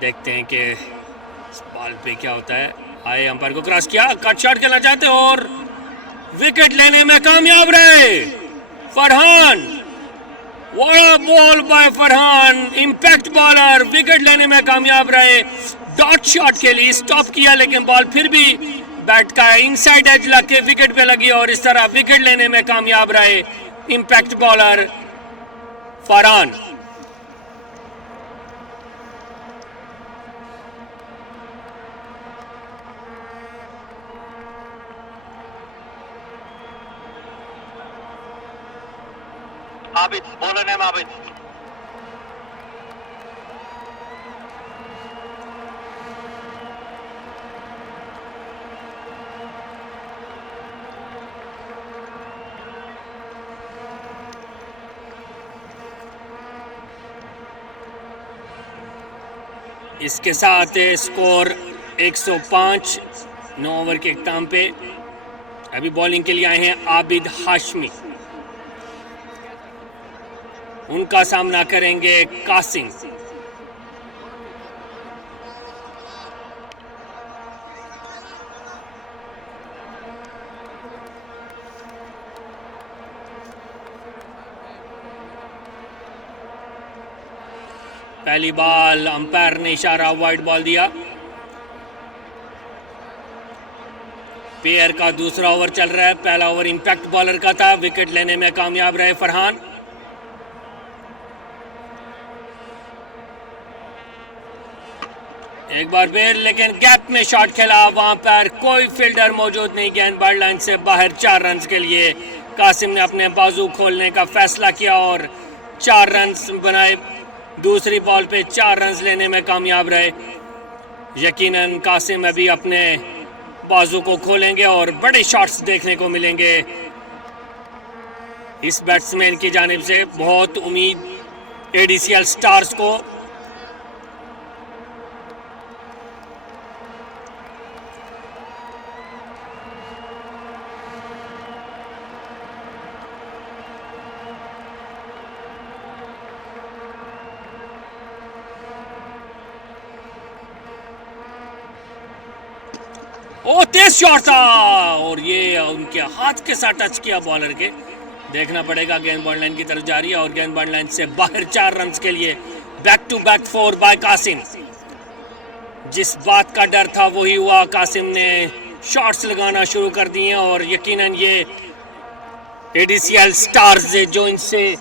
देखते हैं कि इस बॉल पे क्या होता है। आए अंपायर को क्रॉस किया, कट शॉट खेलना चाहते और विकेट लेने में कामयाब रहे Farhan. What ball by Farhan, impact bowler, wicket लेने में कामयाब रहे। डॉट शॉट के लिए स्टॉप किया लेकिन बॉल फिर भी बैट का इनसाइड एज लग के विकेट पे लगी और इस तरह विकेट लेने में कामयाब रहे impact bowler Farhan. Abid, bowler name Abid. इसके साथ स्कोर 105, 9 ओवर के इख्ताम पे। अभी बॉलिंग के लिए आए हैं आबिद हाशमी, उनका सामना करेंगे कासिम। पहली बॉल अंपायर ने इशारा वाइड बॉल दिया। पेयर का दूसरा ओवर चल रहा है, पहला ओवर इम्पैक्ट बॉलर का था, विकेट लेने में कामयाब रहे फरहान। एक बार फिर लेकिन गैप में शॉट खेला, वहां पर कोई फील्डर मौजूद नहीं, गेंद बॉल लाइन से बाहर। 4 रन के लिए कासिम ने अपने बाजू खोलने का फैसला किया और 4 रन बनाए। दूसरी बॉल पे 4 रन लेने में कामयाब रहे। यकीनन कासिम अभी अपने बाजू को खोलेंगे और बड़े शॉट्स देखने को मिलेंगे इस बैट्समैन की जानिब से बहुत उम्मीद एडीसीएल स्टार्स को। ओ तेज शॉट था और ये उनके हाथ के साथ टच किया बॉलर के। देखना पड़ेगा, गेंद बॉल लाइन की तरफ जा रही है और गेंद बॉल लाइन से बाहर 4 रन के लिए। Back to back 4 by Qasim. जिस बात का डर था वही हुआ, कासिम ने शॉट्स लगाना शुरू कर दिए और यकीनन ये एडीसीएल स्टार्स जो इनसे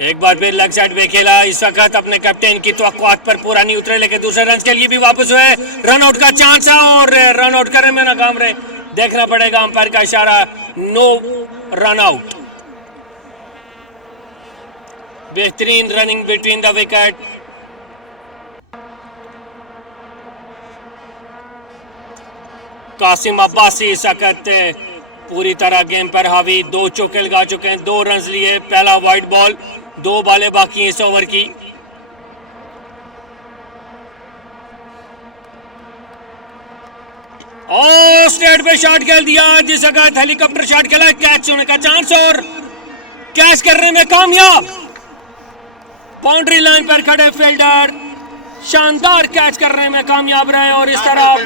एक बार फिर लेग साइड पे खेला। इस वक्त अपने कैप्टन की तवक्कुआत पर पूरा नहीं उतरे, लेकिन दूसरे रन के लिए भी वापस हुए। रन आउट का चांस है और रन आउट करने में नाकाम रहे। देखना पड़ेगा, अंपायर का इशारा, नो रन आउट। बेहतरीन running between the wicket. Qasim Abbasi इस वक्त पूरी तरह गेम पर हावी। 2 चौके लगा चुके हैं, 2 रन लिए। पहला वाइड बॉल, 2 बालें बाकी इस ओवर की। और स्ट्रेट पे शॉट खेल दिया, जिस वक्त हेलीकॉप्टर शॉट खेला। कैच होने का चांस और कैच करने में कामयाब। बाउंड्री लाइन पर खड़े फील्डर शानदार कैच करने में कामयाब रहे और इस तरह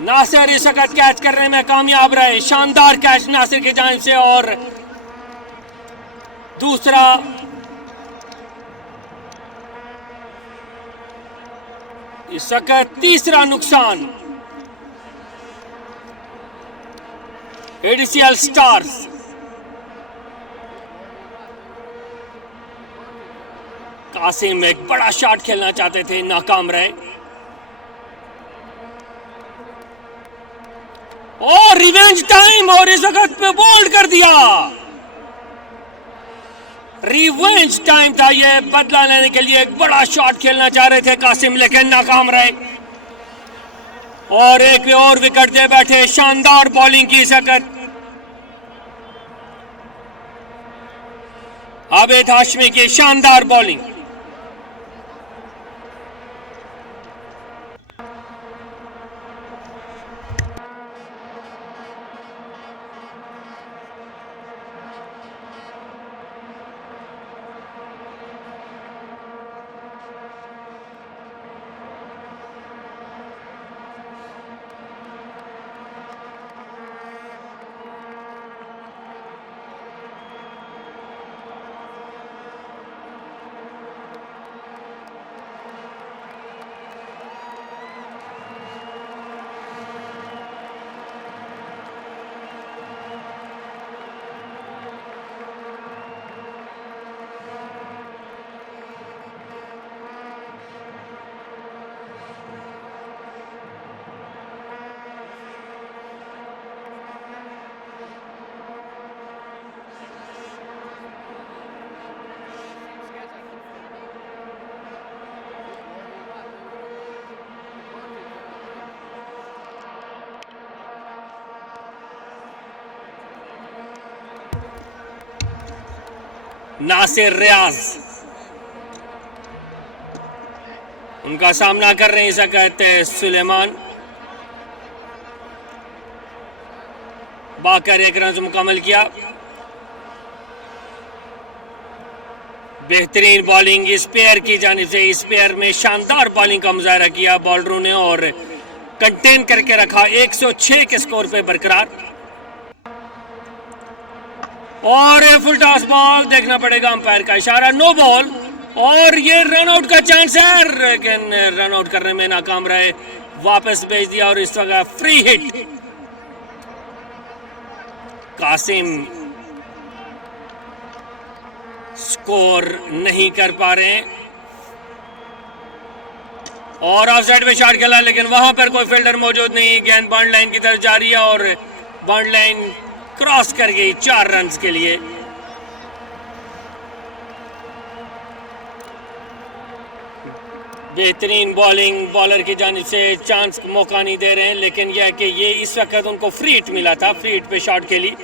नासिर इस वक्त कैच करने में कामयाब रहे। शानदार कैच नासिर की जानिब से और दूसरा इस वक्त तीसरा नुकसान एडीसीएल स्टार्स। कासिम एक बड़ा शॉट खेलना चाहते थे, नाकाम रहे। और रिवेंज टाइम और इस वक्त पे बोल्ड कर दिया। रिवेंज टाइम था ये, बदला लेने के लिए एक बड़ा शॉट खेलना चाह रहे थे कासिम, लेकिन नाकाम रहे। और एक और विकेट दे बैठे। शानदार बॉलिंग की इस वक्त आबिद हाशमी की शानदार बॉलिंग। नासिर रियाज उनका सामना कर रहे हैं, इसे कहते हैं सुलेमान। बाकर 1 रन मुकम्मल किया। बेहतरीन बॉलिंग इस पेयर की जानिब से। इस पेयर में शानदार बॉलिंग का मुजाहरा किया बॉलरों ने और कंटेन करके रखा 106 के स्कोर पे बरकरार। और फुल टॉस बॉल, देखना पड़ेगा, अंपायर का इशारा, नो बॉल। और ये रन आउट का चांस है, लेकिन रन आउट करने में नाकाम रहे। वापस भेज दिया और इस वक्त फ्री हिट। कासिम स्कोर नहीं कर पा रहे और ऑफ साइड में शॉट खेला, लेकिन वहां पर कोई फील्डर मौजूद नहीं। गेंद बाउंड लाइन की तरफ जा रही है और बाउंड लाइन क्रॉस कर गई 4 रन के लिए। बेहतरीन बॉलिंग बॉलर की जानिब से, चांस मौका नहीं दे रहे हैं, लेकिन यह है कि ये इस वक्त उनको फ्री हिट मिला था, फ्री हिट पे शॉट के लिए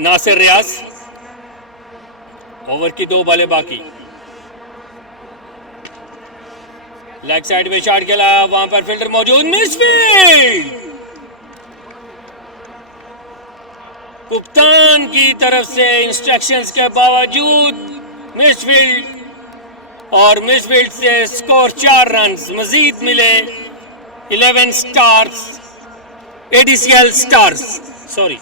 नासिर रियाज। ओवर की 2 बॉलें बाकी, लेग साइड पे शॉट खेला, वहां पर फील्डर मौजूद, मिसफील्ड। कप्तान की तरफ से इंस्ट्रक्शंस के बावजूद मिसफील्ड, और मिसफील्ड से स्कोर 4 रन मजीद मिले। 11 स्टार्स, एडीसीएल स्टार्स, सॉरी।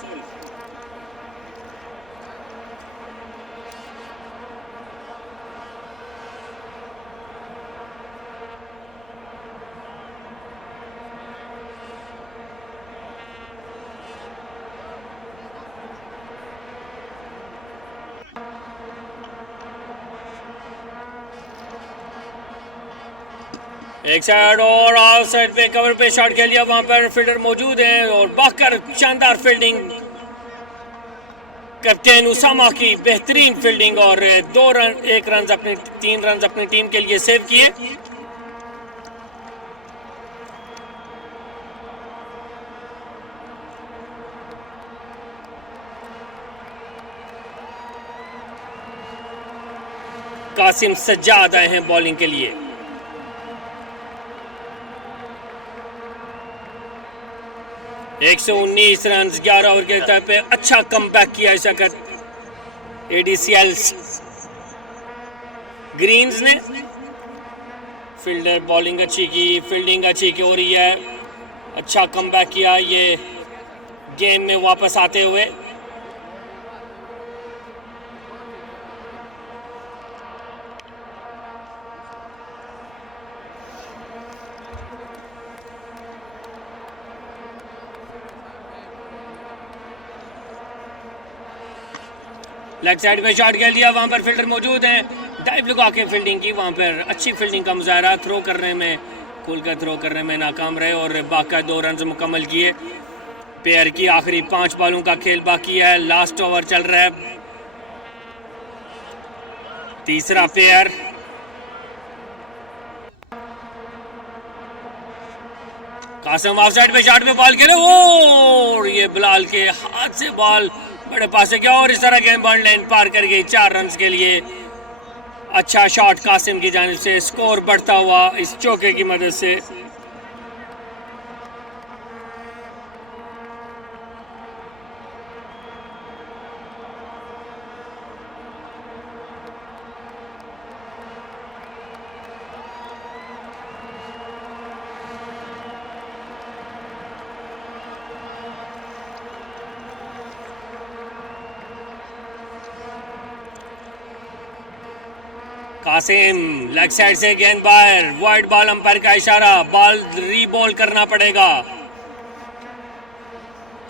एक साइड और ऑफ साइड पे कवर पे शॉट खेल लिया, वहां पर फील्डर मौजूद है और बाकर शानदार फील्डिंग, कैप्टन उसामा की बेहतरीन फील्डिंग, और 2 रन 1 रन अपनी 3 रन अपनी टीम के लिए सेव किए। कासिम सज्जाद आए हैं बॉलिंग के लिए। एक 119 रन 11 ओवर के तौर पे अच्छा कमबैक किया इस वक्त एडीसीएल ग्रीन्स ने। फील्डर बॉलिंग अच्छी की, फील्डिंग अच्छी की हो रही है, अच्छा कमबैक किया ये गेम में वापस आते हुए। लेग साइड पे शॉट खेल दिया, वहां पर फील्डर मौजूद हैं, डाइव लगा के फील्डिंग की, वहां पर अच्छी फील्डिंग का मुजाहरा, थ्रो करने में खुलकर थ्रो करने में नाकाम रहे और बाकी 2 रन मुकम्मल किए। पेयर की आखिरी 5 बॉलों का खेल बाकी है, लास्ट ओवर चल रहा है, तीसरा पेयर। कासिम ऑफ साइड पे शॉट पे बॉल खेले, और ये बिलाल के हाथ से बॉल बड़े पास से गया और इस तरह गेम बॉल लाइन पार कर गई 4 रन के लिए। अच्छा शॉट कासिम की जानिब से, स्कोर बढ़ता हुआ इस चौके की मदद से। कासिम लेग साइड से गेंद बाहर, वाइड बॉल, अंपायर का इशारा, बॉल रीबॉल करना पड़ेगा।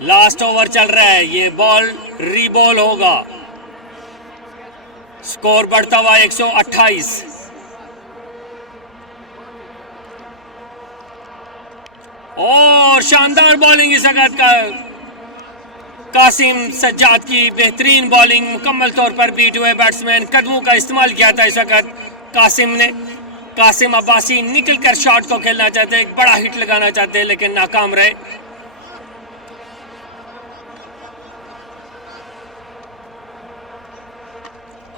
लास्ट ओवर चल रहा है, ये बॉल रीबॉल होगा। स्कोर बढ़ता हुआ 128। और शानदार बॉलिंग इस वक्त का कासिम सज्जाद की बेहतरीन बॉलिंग, मुकम्मल तौर पर बीट हुए बैट्समैन, कदमों का इस्तेमाल किया था इस वक्त कासिम ने। कासिम अब्बासी निकल कर शॉट को खेलना चाहते, एक बड़ा हिट लगाना चाहते, लेकिन नाकाम रहे।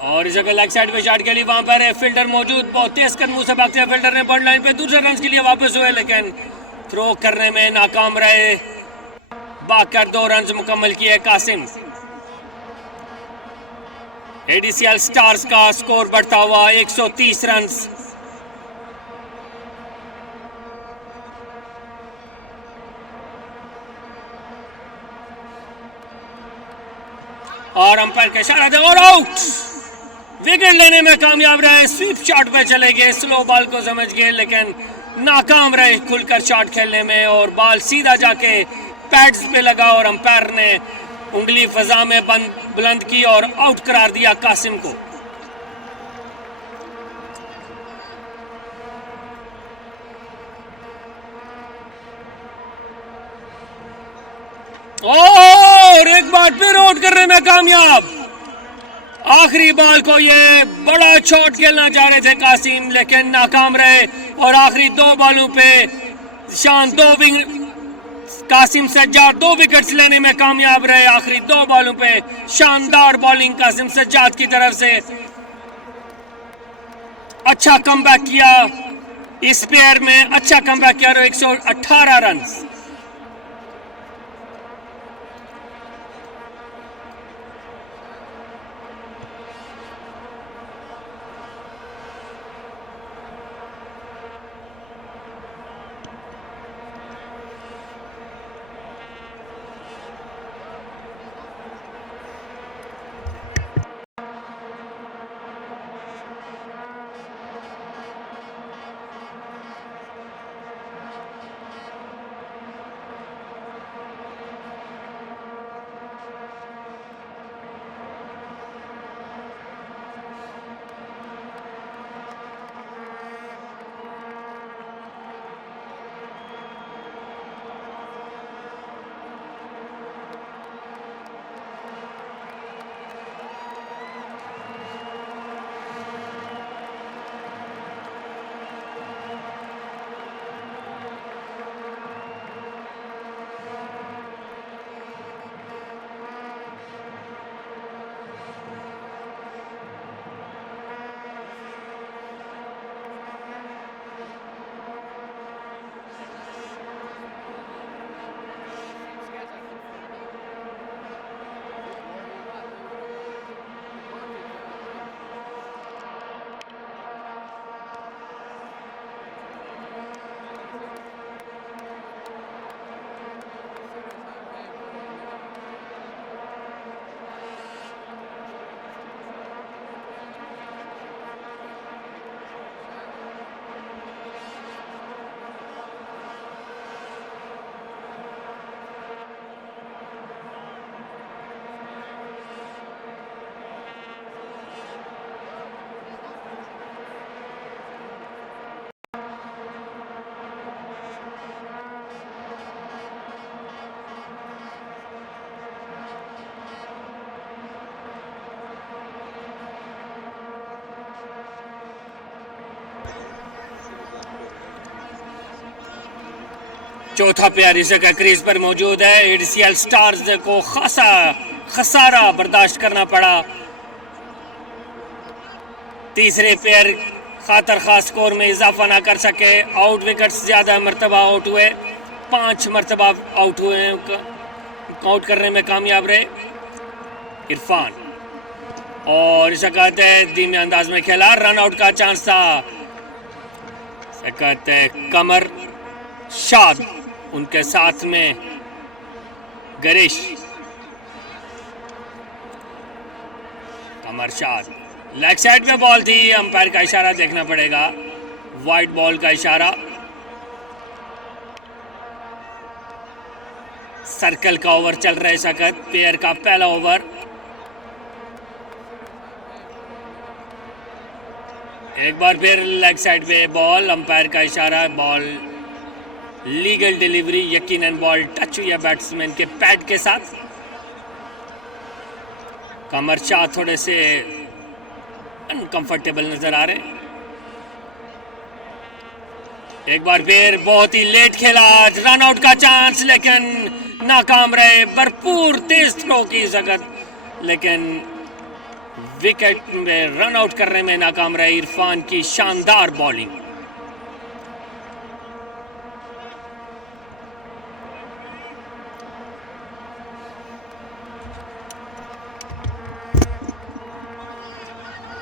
और इस जगह लेग साइड पे शॉट के लिए वहां पर फील्डर मौजूद, बहुत तेज कदमों से भागते हैं फील्डर ने, बॉर्डर लाइन पे दूसरे रन के लिए वापस हुए, लेकिन थ्रो करने में नाकाम रहे। बाकर 2 रन मुकम्मल किए कासिम। एडीसीएल स्टार्स का स्कोर बढ़ता हुआ 130 रन। और अंपायर का इशारा दे और आउट। विकेट लेने में कामयाब रहे, स्वीप शॉट पे चले गए, स्लो बॉल को समझ गए, लेकिन नाकाम रहे खुलकर शॉट खेलने में, और बॉल सीधा जाके पैड्स पे लगा और अंपायर ने उंगली फजा में बुलंद की और आउट करार दिया कासिम को। और एक बार फिर आउट करने में कामयाब। आखिरी बॉल को ये बड़ा शॉट खेलना चाह रहे थे कासिम, लेकिन नाकाम रहे और आखिरी 2 बॉलों पे कासिम सज्जाद 2 विकेट्स लेने में कामयाब रहे। आखिरी 2 बॉलों पे शानदार बॉलिंग कासिम सज्जाद की तरफ से, अच्छा कमबैक किया इस पेयर में, अच्छा कमबैक किया और 118 रन। चौथा प्लेयर इस जगह क्रीज पर मौजूद है। एडीसीएल स्टार्स को खासा खसारा बर्दाश्त करना पड़ा। तीसरे प्लेयर खातर खास स्कोर में इजाफा ना कर सके, आउट विकेट्स ज्यादा मरतबा आउट हुए, 5 मरतबा आउट हुए, आउट करने में कामयाब रहे इरफान। और इसे कहते हैं धीमे अंदाज में खेला, रन आउट का चांस था। इसे कहते हैं कमर शाद, उनके साथ में गरिश। कमर शाद लेग साइड में बॉल थी, अंपायर का इशारा देखना पड़ेगा, वाइड बॉल का इशारा। सर्कल का ओवर चल रहा है इस वक्त, पेयर का पहला ओवर। एक बार फिर लेग साइड पे बॉल, अंपायर का इशारा, बॉल लीगल डिलीवरी, यकीनन बॉल टच हुई है बैट्समैन के पैड के साथ। कमर शाह थोड़े से अनकंफर्टेबल नजर आ रहे। एक बार फिर बहुत ही लेट खेला, रन आउट का चांस, लेकिन नाकाम रहे। भरपूर तेज थ्रो की जगत, लेकिन विकेट में रन आउट करने में नाकाम रहे इरफान की शानदार बॉलिंग।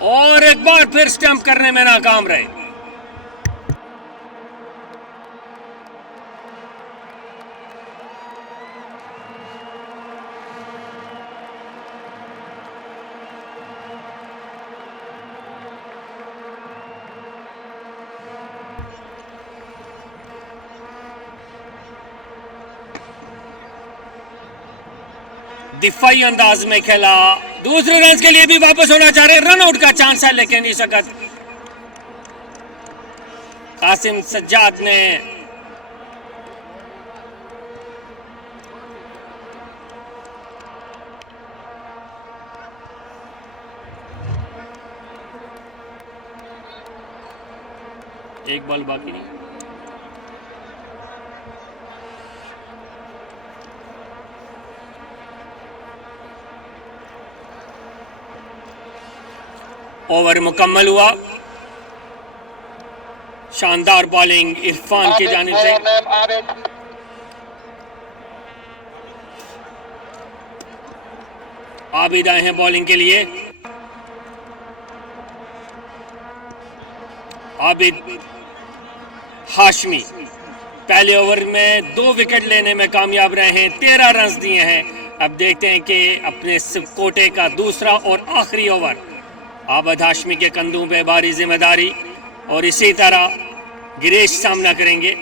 और एक बार फिर स्टंप करने में नाकाम रहे। दिफाई अंदाज में खेला, दूसरे रन के लिए भी वापस होना चाह रहे, रन आउट का चांस है, लेकिन इस वक्त कासिम सज्जाद ने एक बॉल बाकी नहीं। ओवर मुकम्मल हुआ। शानदार बॉलिंग इरफान की जानिब से। आबिद आए हैं बॉलिंग के लिए। आबिद हाशमी पहले ओवर में 2 विकेट लेने में कामयाब रहे हैं, 13 रन दिए हैं। अब देखते हैं कि अपने कोटे का दूसरा और आखिरी ओवर आबिद हाशमी के कंधों पे भारी जिम्मेदारी, और इसी तरह गिरीश सामना करेंगे।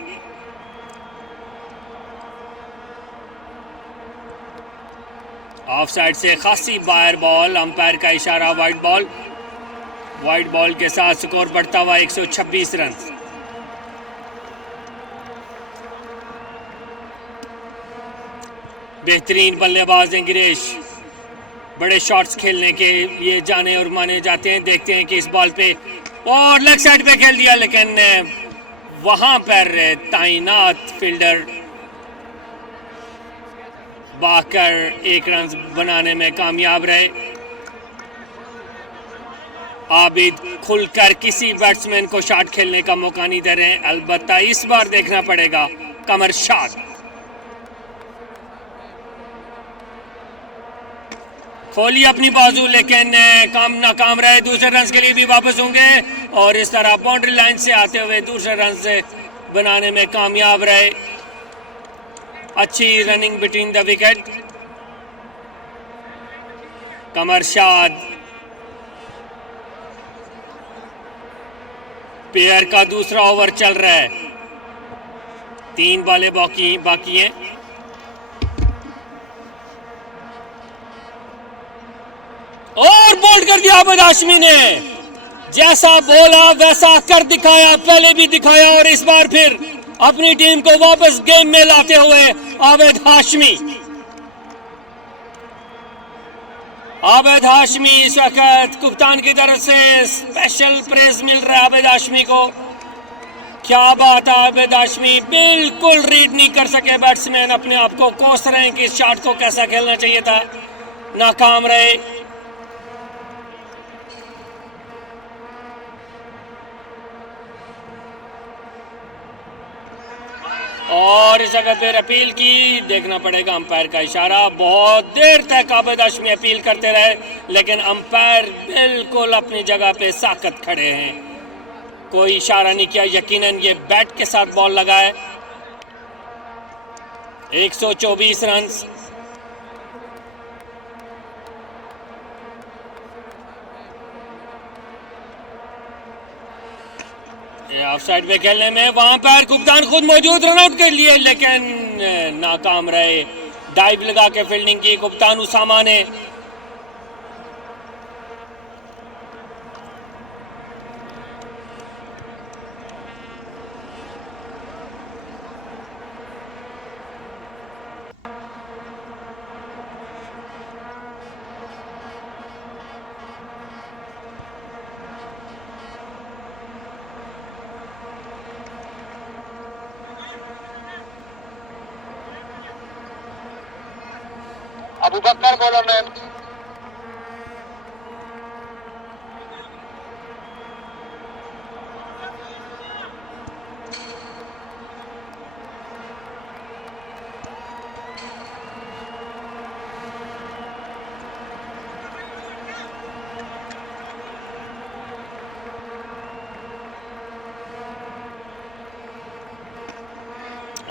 ऑफ साइड से खासी बाहर बॉल, अंपायर का इशारा वाइड बॉल। वाइड बॉल के साथ स्कोर बढ़ता हुआ 126 रन। बेहतरीन बल्लेबाज हैं गिरीश, बड़े शॉट्स खेलने के ये जाने और माने जाते हैं। देखते हैं कि इस बॉल पे और लेग साइड पे खेल दिया, लेकिन वहां पर तैनात फील्डर बाकर 1 रन बनाने में कामयाब रहे। आबिद खुलकर किसी बैट्समैन को शॉट खेलने का मौका नहीं दे रहे हैं। अलबत्ता इस बार देखना पड़ेगा कमर शाद। खोली अपनी बाजू, लेकिन काम नाकाम रहे। दूसरे रन के लिए भी वापस होंगे और इस तरह बाउंड्री लाइन से आते हुए दूसरे रन से बनाने में कामयाब रहे। अच्छी रनिंग बिटवीन द विकेट। कमर शाद पेयर का दूसरा ओवर चल रहा है, 3 बॉलें बाकी हैं। और बोल्ड कर दिया आबिद हाशमी ने। जैसा बोला वैसा कर दिखाया, पहले भी दिखाया और इस बार फिर अपनी टीम को वापस गेम में लाते हुए आबिद हाशमी। आबिद हाशमी इस वक्त कप्तान की तरफ से स्पेशल प्रेज मिल रहा है आबिद हाशमी को। क्या बात है, आबिद हाशमी बिल्कुल रीड नहीं कर सके बैट्समैन, अपने आप को कोस रहे हैं कि इस शॉट को कैसा खेलना चाहिए था, नाकाम रहे। और इस जगह पर अपील की, देखना पड़ेगा अंपायर का इशारा। बहुत देर तक आबिद हाशमी अपील करते रहे, लेकिन अंपायर बिल्कुल अपनी जगह पे साकत खड़े हैं, कोई इशारा नहीं किया। यकीनन ये बैट के साथ बॉल लगा है। 124 रन। ऑफ साइड पे खेलने में वहां पर कप्तान खुद मौजूद, रनआउट के लिए, लेकिन नाकाम रहे। डाइव लगा के फील्डिंग की कप्तान उसामा ने। अबू बकर बॉलर ने।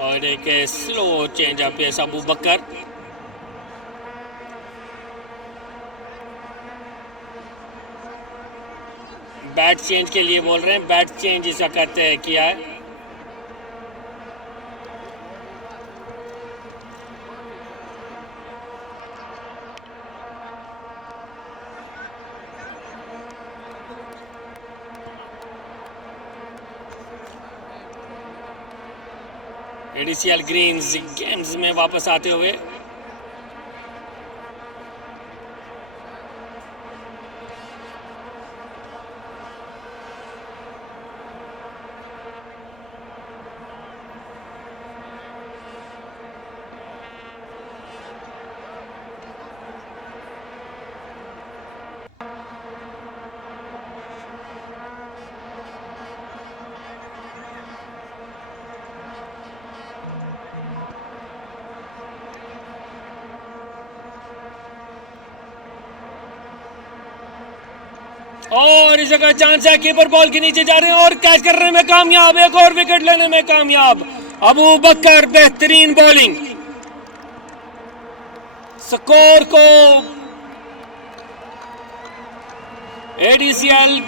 और एक स्लो चेंज अप है अबू बकर। बैट चेंज के लिए बोल रहे हैं, बैट चेंज ऐसा करते हैं किया है। एडीसीएल ग्रीन्स गेम्स में वापस आते हुए और इस जगह चांस है, कीपर बॉल के नीचे जा रहे हैं और कैच करने में कामयाब, एक और विकेट लेने में कामयाब अबू बकर। बेहतरीन बॉलिंग, स्कोर को एडीसीएल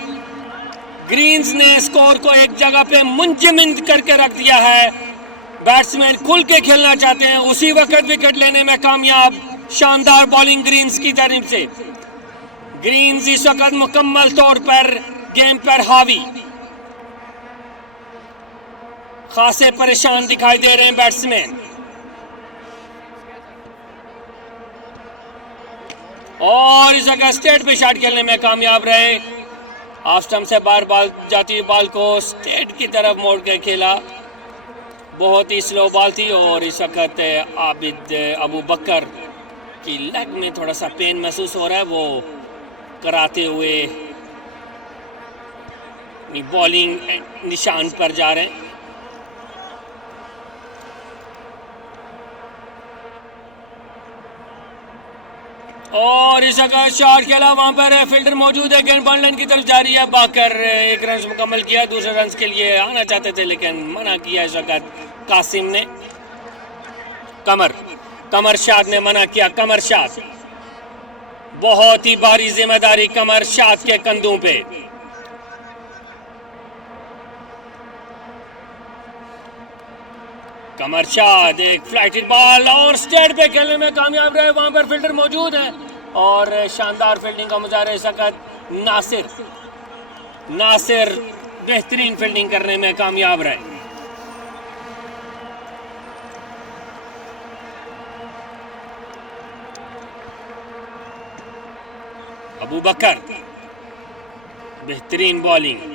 ग्रीन्स ने स्कोर को एक जगह पे मुंजमद करके रख दिया है। बैट्समैन खुल के खेलना चाहते हैं, उसी वक्त विकेट लेने में कामयाब। शानदार बॉलिंग ग्रीन्स की तरफ से। ग्रीन्स इस वक्त मुकम्मल तौर पर गेम पर हावी, खासे परेशान दिखाई दे रहे हैं बैट्समैन। और इस जगह स्टेट पे शॉट खेलने में कामयाब रहे। ऑफ स्टंप से बार बॉल जाती हुई बॉल को स्टेट की तरफ मोड़ कर खेला। बहुत ही स्लो बॉल थी और इस वक्त आबिद अबू बकर की लेग में थोड़ा सा पेन महसूस हो रहा है, वो कराते हुए बॉलिंग निशान पर जा रहे हैं। और इस जगह शॉट खेला, वहां पर फील्डर मौजूद है, गेंद बॉल लाइन की तरफ जा रही है। बाकर एक रन मुकम्मल किया, दूसरे रन के लिए आना चाहते थे लेकिन मना किया इस वक्त कासिम ने। कमर शाद ने मना किया। कमर शाद, बहुत ही भारी जिम्मेदारी कमर शाद के कंधों पे। कमर शाद एक फ्लाइटेड बॉल और स्टेट पे खेलने में कामयाब रहे। वहां पर फील्डर मौजूद है और शानदार फील्डिंग का मुजाहरा इस वक्त नासिर बेहतरीन फील्डिंग करने में कामयाब रहे। अबू बकर बेहतरीन बॉलिंग।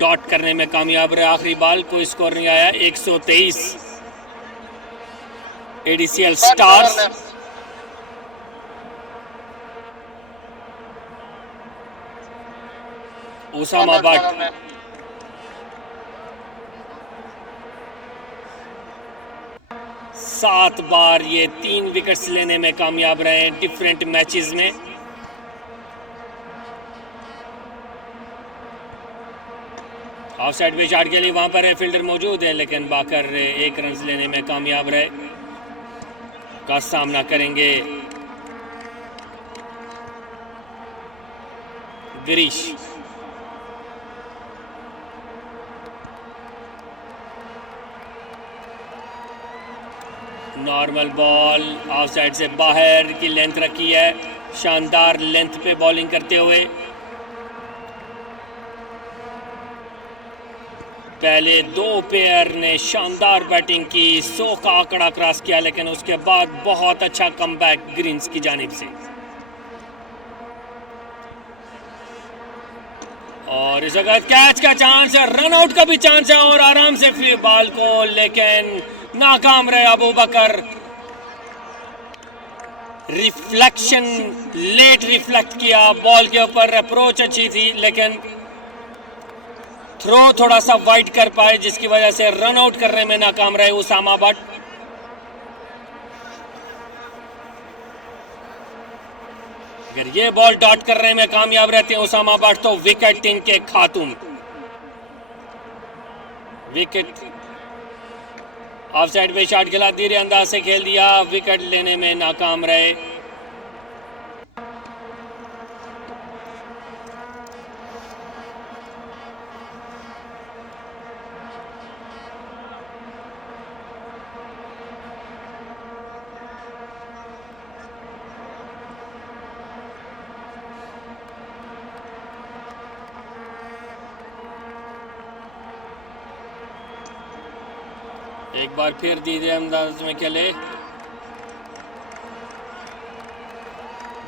डॉट करने में कामयाब रहे। आखिरी बॉल कोई स्कोर नहीं आया। 123 एडीसीएल स्टार्स। उसामा भट्ट 7 बार ये 3 विकेट्स लेने में कामयाब रहे डिफरेंट मैचेस में। ऑफ साइड पे शॉट के लिए वहां पर फील्डर मौजूद है लेकिन बाकर 1 रन लेने में कामयाब रहे। का सामना करेंगे Girish. Normal ball of side से बाहर की लेंथ रखी है। शानदार लेंथ पे बॉलिंग करते हुए पहले 2 पेयर ने शानदार बैटिंग की, 100 का आंकड़ा क्रॉस किया लेकिन उसके बाद बहुत अच्छा कमबैक ग्रीन्स की जानिब से। और इस जगह कैच का चांस है, रन आउट का भी चांस है और आराम से फ्री बॉल को लेकिन नाकाम रहे अबू बकर। रिफ्लेक्शन लेट रिफ्लेक्ट किया बॉल के ऊपर। अप्रोच अच्छी थी लेकिन थ्रो थोड़ा सा वाइड कर पाए जिसकी वजह से रन आउट करने में नाकाम रहे उसामा भट्ट। अगर ये बॉल डॉट करने में कामयाब रहते हैं उसामा भट्ट तो विकेट इनके खातून। विकेट ऑफ साइड पे शॉट खेला, धीरे अंदाज से खेल दिया, विकेट लेने में नाकाम रहे। एक बार फिर धीरे अंदाज में खेले।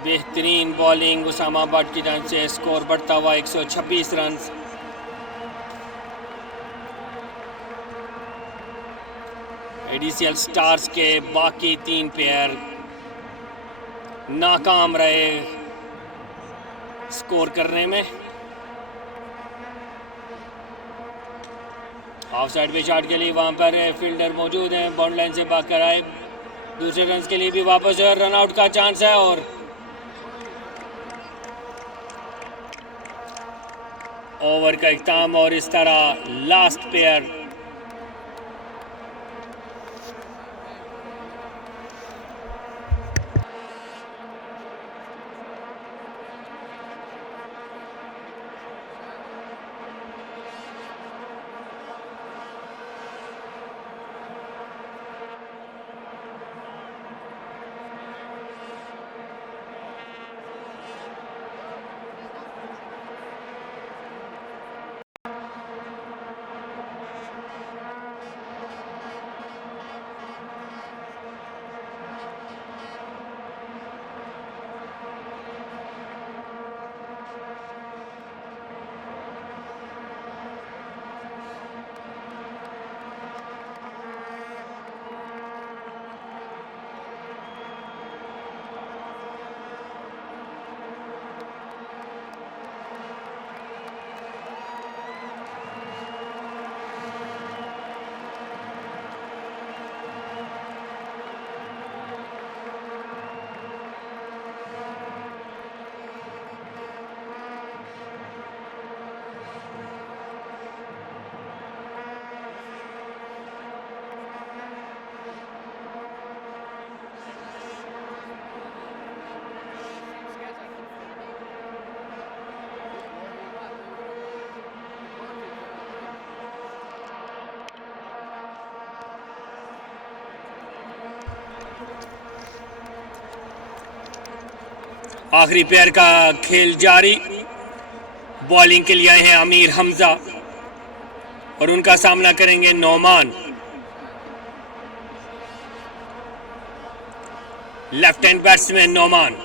बेहतरीन बॉलिंग उसामा भट्ट की जान से, स्कोर बढ़ता हुआ 126 रन। एडीसीएल स्टार्स के बाकी 3 प्लेयर नाकाम रहे स्कोर करने में। ऑफ साइड पे शॉट के लिए वहां पर फील्डर मौजूद है, बाउंड लाइन से भाग कर आए, दूसरे रन के लिए भी वापस रन आउट का चांस है और ओवर का इख्ताम। और इस तरह लास्ट प्लेयर आखिरी प्लेयर का खेल जारी। बॉलिंग के लिए आए हैं अमीर हमजा और उनका सामना करेंगे Noman. Left hand batsman Noman.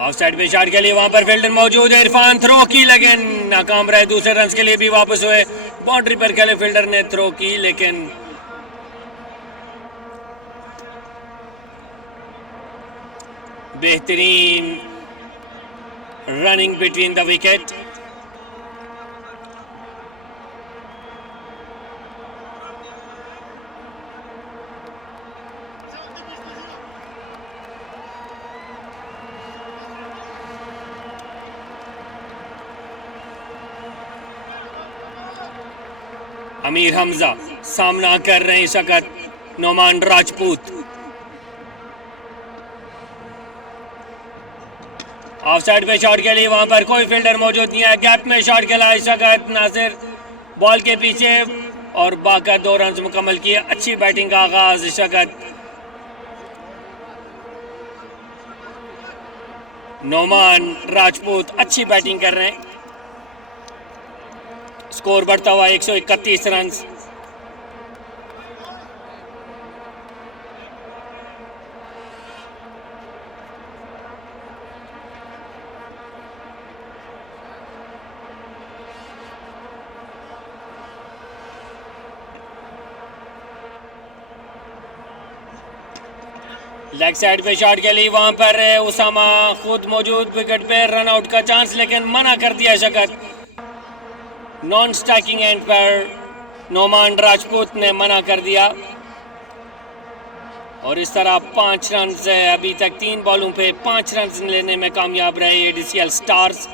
Of side पे शॉट के लिए वहां पर फील्डर मौजूद है, इरफान थ्रो की लेकिन नाकाम रहे, दूसरे रन के लिए भी वापस हुए, बाउंड्री पर खेले फील्डर ने थ्रो की लेकिन बेहतरीन running between the wicket. Amir Hamza सामना कर रहे हैं इस वक्त नोमान राजपूत। ऑफ साइड पे शॉट के लिए वहां पर कोई फील्डर मौजूद नहीं है, गैप में शॉट खेला इस वक्त नासिर बॉल के पीछे और बाका 2 रन मुकम्मल किए। अच्छी बैटिंग का आगाज इस वक्त नोमान राजपूत अच्छी बैटिंग कर रहे हैं। स्कोर बढ़ता हुआ 131 रन। लेग साइड पे शॉट के लिए वहां पर उसामा खुद मौजूद विकेट पे, रन आउट का चांस लेकिन मना कर दिया शकत। नॉन स्ट्राइकिंग एंड पर नोमान राजपूत ने मना कर दिया और इस तरह 5 रन से अभी तक 3 बॉलों पे 5 रन लेने में कामयाब रहे एडीसीएल स्टार्स।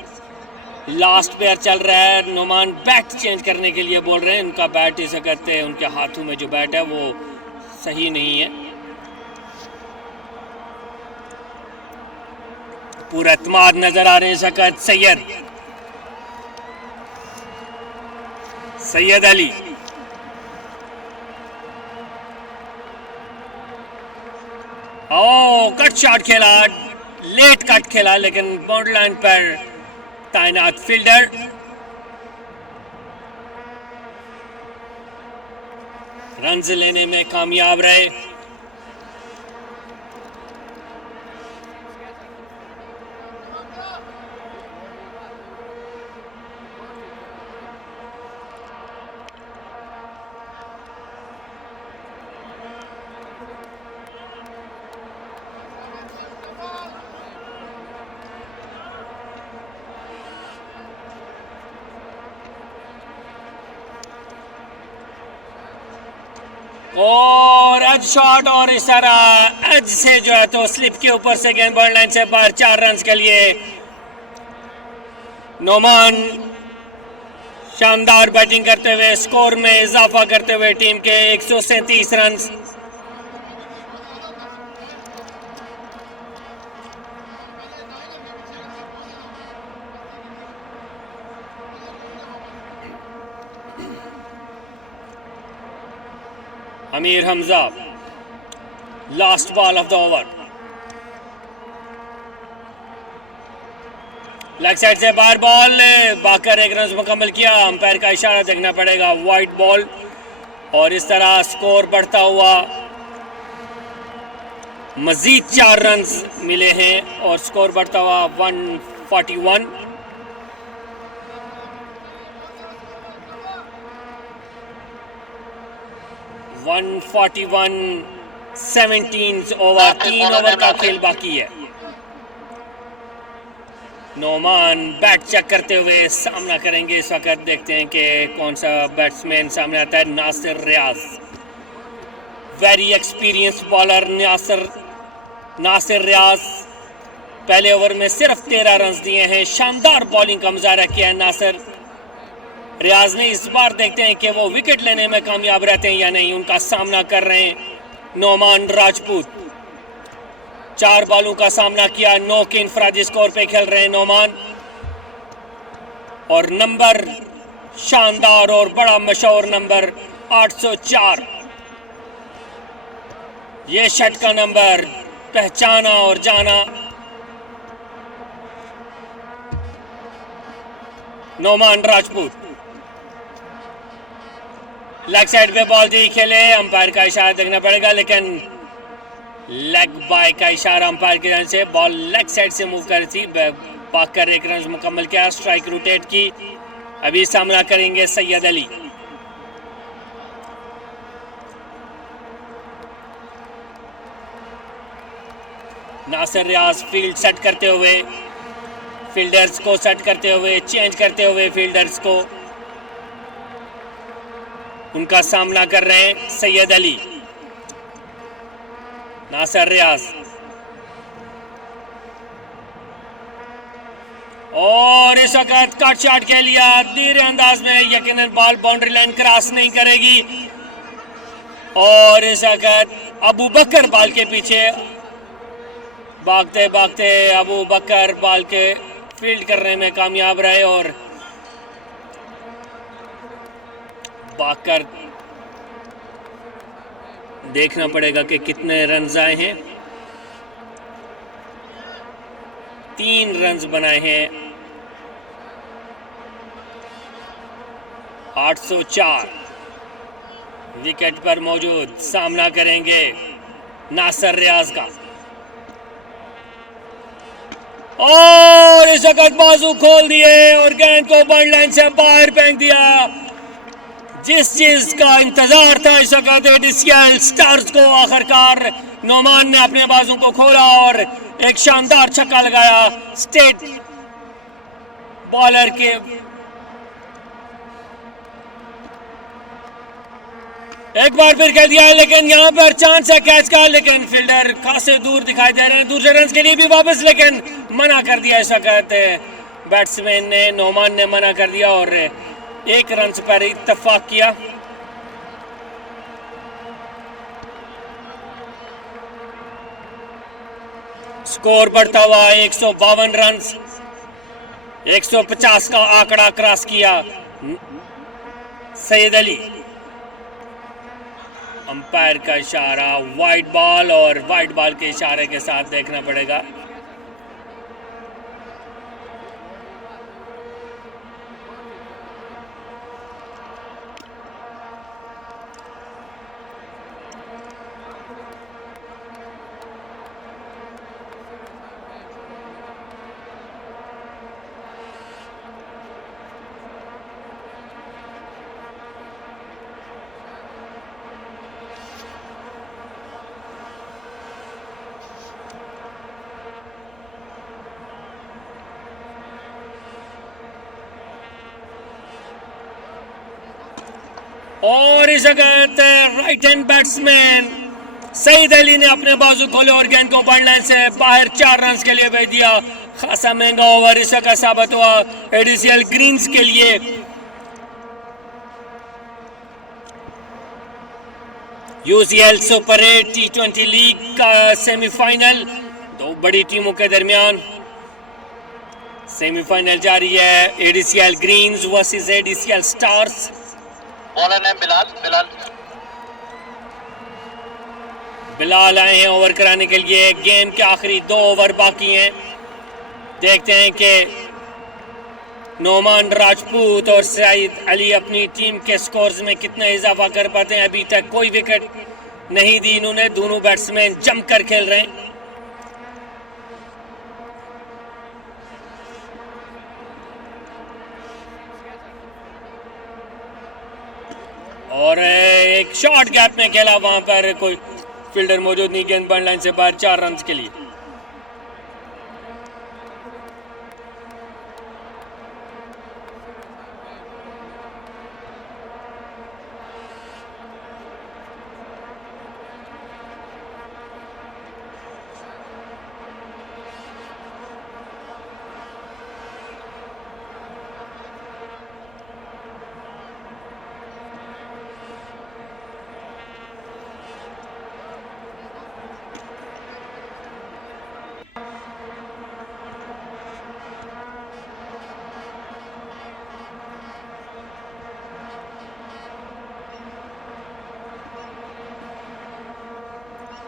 लास्ट प्लेयर चल रहा है, नोमान बैट चेंज करने के लिए बोल रहे हैं, उनका बैट इसे कहते हैं, उनके हाथों में जो बैट है वो सही नहीं है। पूरा एतमाद नजर आ रहे हैं शकत सैयद अली। कट शॉट खेला, लेट कट खेला लेकिन बाउंड्री लाइन पर तैनात फील्डर रन लेने में कामयाब रहे। और एज शॉट और इस तरह एज से जो है तो स्लिप के ऊपर से गेंद बॉल लाइन से बाहर 4 रन के लिए। नोमान शानदार बैटिंग करते हुए स्कोर में इजाफा करते हुए टीम के 137 run. Amir Hamza last ball of the over, leg side से बाहर बॉल, बाकर 1 रन मुकम्मल किया। अंपायर का इशारा देखना पड़ेगा, वाइड बॉल। और इस तरह स्कोर बढ़ता हुआ मजीद 4 रन मिले हैं और स्कोर बढ़ता हुआ 141। वन 17 ओवर, 3 ओवर का खेल बाकी है। नोमान बैट चेक करते हुए सामना करेंगे इस वक्त। देखते हैं कि कौन सा बैट्समैन सामने आता है। नासिर रियाज, वेरी एक्सपीरियंस बॉलर नासिर रियाज पहले ओवर में सिर्फ 13 रन दिए हैं। शानदार बॉलिंग का मुजाहरा किया है नासिर रियाज ने। इस बार देखते हैं कि वो विकेट लेने में कामयाब रहते हैं या नहीं। उनका सामना कर रहे हैं नोमान राजपूत। 4 बॉलों का सामना किया, 9 के इंफरादी स्कोर पे खेल रहे हैं नोमान। और नंबर शानदार और बड़ा मशहूर नंबर 804, ये शट का नंबर पहचाना और जाना। नोमान राजपूत लेग साइड पे बॉल दी, खेले। अंपायर का इशारा देखना पड़ेगा, लेकिन लेग बाय का इशारा अंपायर की तरफ से। बॉल लेग साइड से मूव कर थी। बाकर 1 रन मुकम्मल किया, स्ट्राइक रोटेट की। अभी सामना करेंगे सैयद अली। नासिर रियाज फील्ड सेट करते हुए, फील्डर्स को सेट करते हुए, चेंज करते हुए फील्डर्स को। उनका सामना कर रहे हैं सैयद अली। नासिर रियाज और इस वक्त कट शॉट के लिया धीरे अंदाज में। यकीनन बॉल बाउंड्री लाइन क्रॉस नहीं करेगी। और इस वक्त अबू बकर बॉल के पीछे भागते भागते अबू बकर बॉल के फील्ड करने में कामयाब रहे। और बाकर देखना पड़ेगा कि कितने रन आए हैं। 3 रन बनाए हैं। 804 विकेट पर मौजूद। सामना करेंगे नासिर रियाज का। और इस वक्त बाजू खोल दिए और गेंद को बॉल लाइन से बाहर फेंक दिया। जिस चीज का इंतजार था इस वक्त एडीसीएल स्टार्स को, आखिरकार नोमान ने अपने बाजू को खोला और एक शानदार छक्का लगाया। स्टेट बॉलर के एक बार फिर कह दिया, लेकिन यहां पर चांस है कैच का, लेकिन फील्डर खासे दूर दिखाई दे रहे हैं। दूसरे रन के लिए भी वापस, लेकिन मना कर दिया इस वक्त बैट्समैन ने। नोमान ने मना कर दिया और 1 रन पर इत्तेफाक किया। स्कोर बढ़ता हुआ 152 रन, 150 का आंकड़ा क्रॉस किया सैयद अली। अंपायर का इशारा वाइड बॉल, और वाइड बॉल के इशारे के साथ देखना पड़ेगा। और इस वक्त right hand batsman Saeed Ali ने अपने बाजू खोले और गेंद को बॉर्डर लाइन से बाहर 4 रन के लिए भेज दिया। खासा महंगा ओवर इस वक्त साबित हुआ एडीसीएल ग्रीन्स के लिए। यूसीएल सुपर 8 T20 लीग का सेमीफाइनल, दो बड़ी टीमों के दरमियान सेमीफाइनल जारी है। ADCL Greens versus ADCL Stars. Bowler name Bilal आए हैं ओवर कराने के लिए। गेम के आखिरी 2 ओवर बाकी हैं। देखते हैं कि नोमान राजपूत और सईद अली अपनी टीम के स्कोर्स में कितना इजाफा कर पाते हैं। अभी तक कोई विकेट नहीं दी इन्होंने। दोनों बैट्समैन जमकर खेल रहे हैं। और एक शॉर्ट गैप में खेला, वहां पर कोई फील्डर मौजूद नहीं। गेंद बॉर्डर लाइन से बाहर 4 रन के लिए।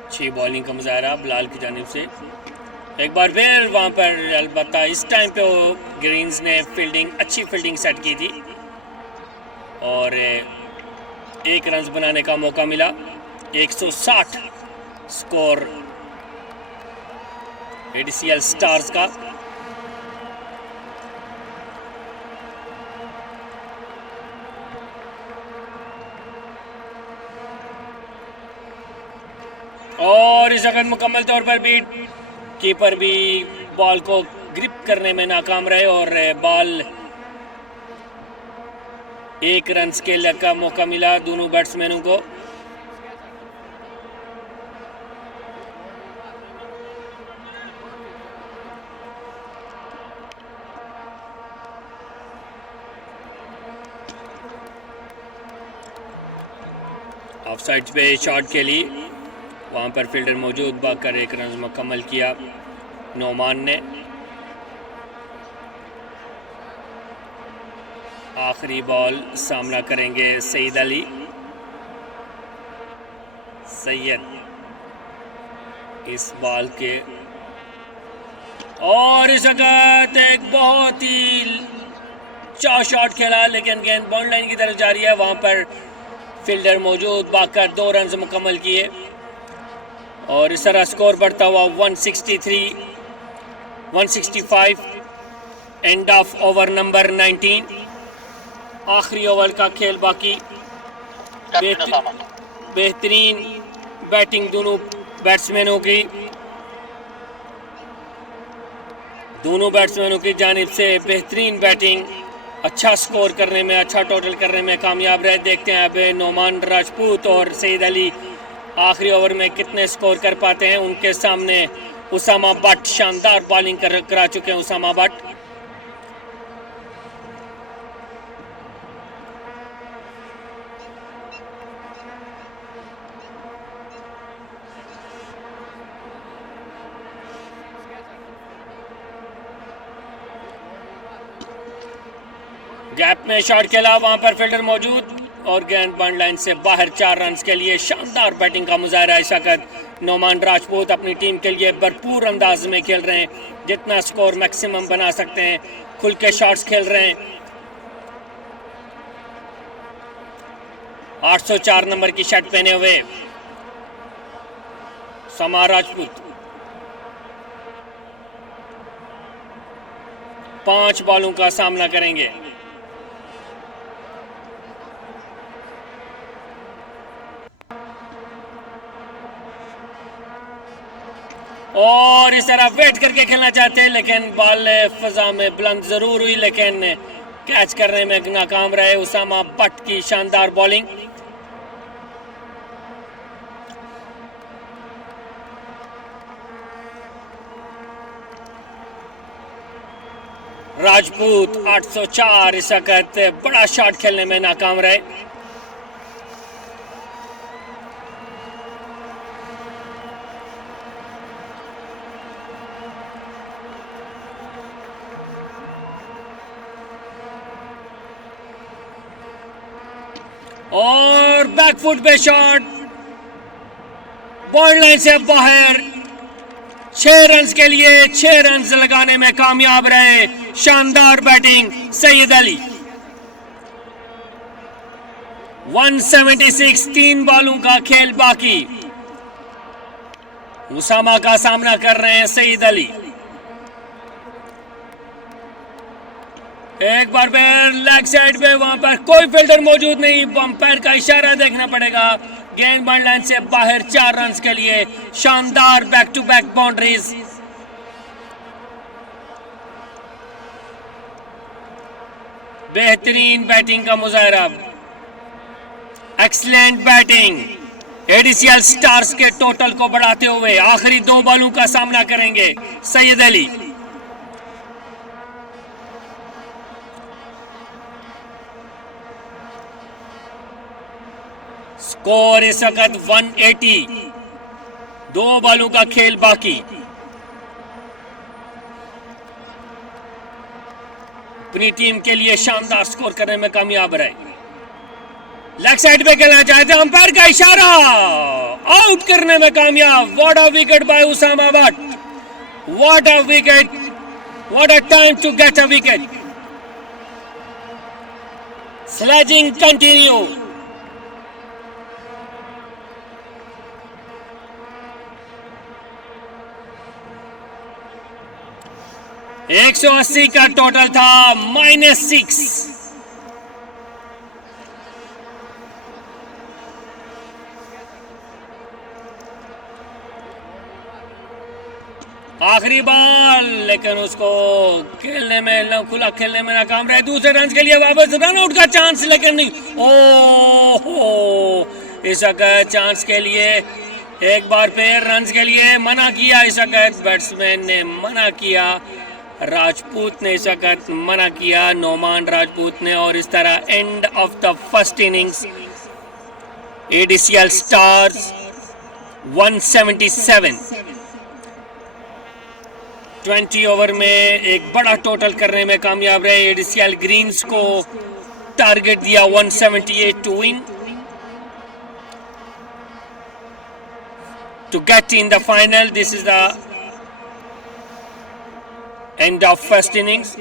अच्छी बॉलिंग का मुजाहरा बिलाल की जानिब से। एक बार फिर वहां पर अलबत्ता इस टाइम पे वो ग्रीन्स ने अच्छी फील्डिंग सेट की थी और 1 रन बनाने का मौका मिला। 160 स्कोर एडीसीएल स्टार्स का। और इस वक्त मुकम्मल तौर पर भी कीपर भी बॉल को ग्रिप करने में नाकाम रहे और बॉल 1 रन के का मौका मिला दोनों बैट्समैनों को। ऑफ साइड पे शॉट के लिए वहां पर फील्डर मौजूद, भागकर 1 रन मुकम्मल किया नोमान ने। आखिरी बॉल सामना करेंगे सईद अली। सैयद इस बॉल के और इस वक्त एक बहुत ही चार शॉट खेला लेकिन गेंद बाउंड लाइन की तरफ जा रही है। वहां पर फील्डर मौजूद, भागकर 2 रन मुकम्मल किए और इस तरह स्कोर बढ़ता हुआ 163 165। End of over number 19। आखिरी ओवर का खेल बाकी। बेहतरीन बैटिंग दोनों बैट्समैनों की जानिब से बेहतरीन बैटिंग। अच्छा स्कोर करने में, अच्छा टोटल करने में कामयाब रहे। देखते हैं अब नोमान राजपूत और सईद अली आखिरी ओवर में कितने स्कोर कर पाते हैं। उनके सामने उसामा भट्ट शानदार बॉलिंग करा चुके हैं। उसामा भट्ट गैप में शॉट खेला, वहां पर फील्डर मौजूद और गेंद बाउंड लाइन से बाहर 4 रन के लिए। शानदार बैटिंग का मुजाहरा इस वक्त नोमान राजपूत अपनी टीम के लिए भरपूर अंदाज में खेल रहे हैं। जितना स्कोर मैक्सिमम बना सकते हैं, खुल के शॉट्स खेल रहे हैं। 804 नंबर की शर्ट पहने हुए उसामा राजपूत 5 बॉलों का सामना करेंगे। और इस तरह वेट करके खेलना चाहते हैं लेकिन बॉल फजा में बुलंद जरूर हुई लेकिन कैच करने में नाकाम रहे। उसामा भट्ट की शानदार बॉलिंग। राजपूत 804 इस वक्त बड़ा शॉट खेलने में नाकाम रहे। और बैकफुट पे शॉट, बॉल लाइन से बाहर। 6 रन के लिए 6 रन लगाने में कामयाब रहे। शानदार बैटिंग सईद अली। 176, 3 बॉलों का खेल बाकी। उसामा का सामना कर रहे हैं सईद अली। एक बार फिर लेग साइड पे, वहां पर कोई फील्डर मौजूद नहीं। अंपायर का इशारा देखना पड़ेगा। गेंद बॉल लाइन से बाहर 4 रन के लिए। शानदार बैक टू बैक बाउंड्रीज। बेहतरीन बैटिंग का मुजाहरा, एक्सीलेंट बैटिंग। एडीसीएल स्टार्स के टोटल को बढ़ाते हुए आखिरी 2 बॉलों का सामना करेंगे सईद अली। स्कोर इस वक्त 180, 2 बॉलों का खेल बाकी। अपनी टीम के लिए शानदार स्कोर करने में कामयाब रहे। लेग साइड पे खेलना चाहते हैं, अंपायर का इशारा, आउट करने में कामयाब। What a wicket by Usama Bhatt, what a wicket, what a time to get a wicket. Sledging continue. $180 का टोटल था, -6। आखिरी बॉल, लेकिन उसको खेलने में, खुला खेलने में नाकाम रहे। दूसरे रन के लिए वापस रन आउट का चांस, लेकिन नहीं। ओह, इस वक्त चांस के लिए एक बार फिर रन के लिए मना किया। इस वक्त बैट्समैन ने मना किया, राजपूत ने इस वक्त मना किया, नोमान राजपूत ने। और इस तरह end of the first innings. ADCL Stars 177, 20 over में एक बड़ा टोटल करने में कामयाब रहे। एडीसीएल ग्रीन्स को टारगेट दिया 178 to win, to get in the final. This is the end of first innings.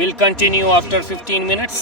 Will continue after 15 minutes.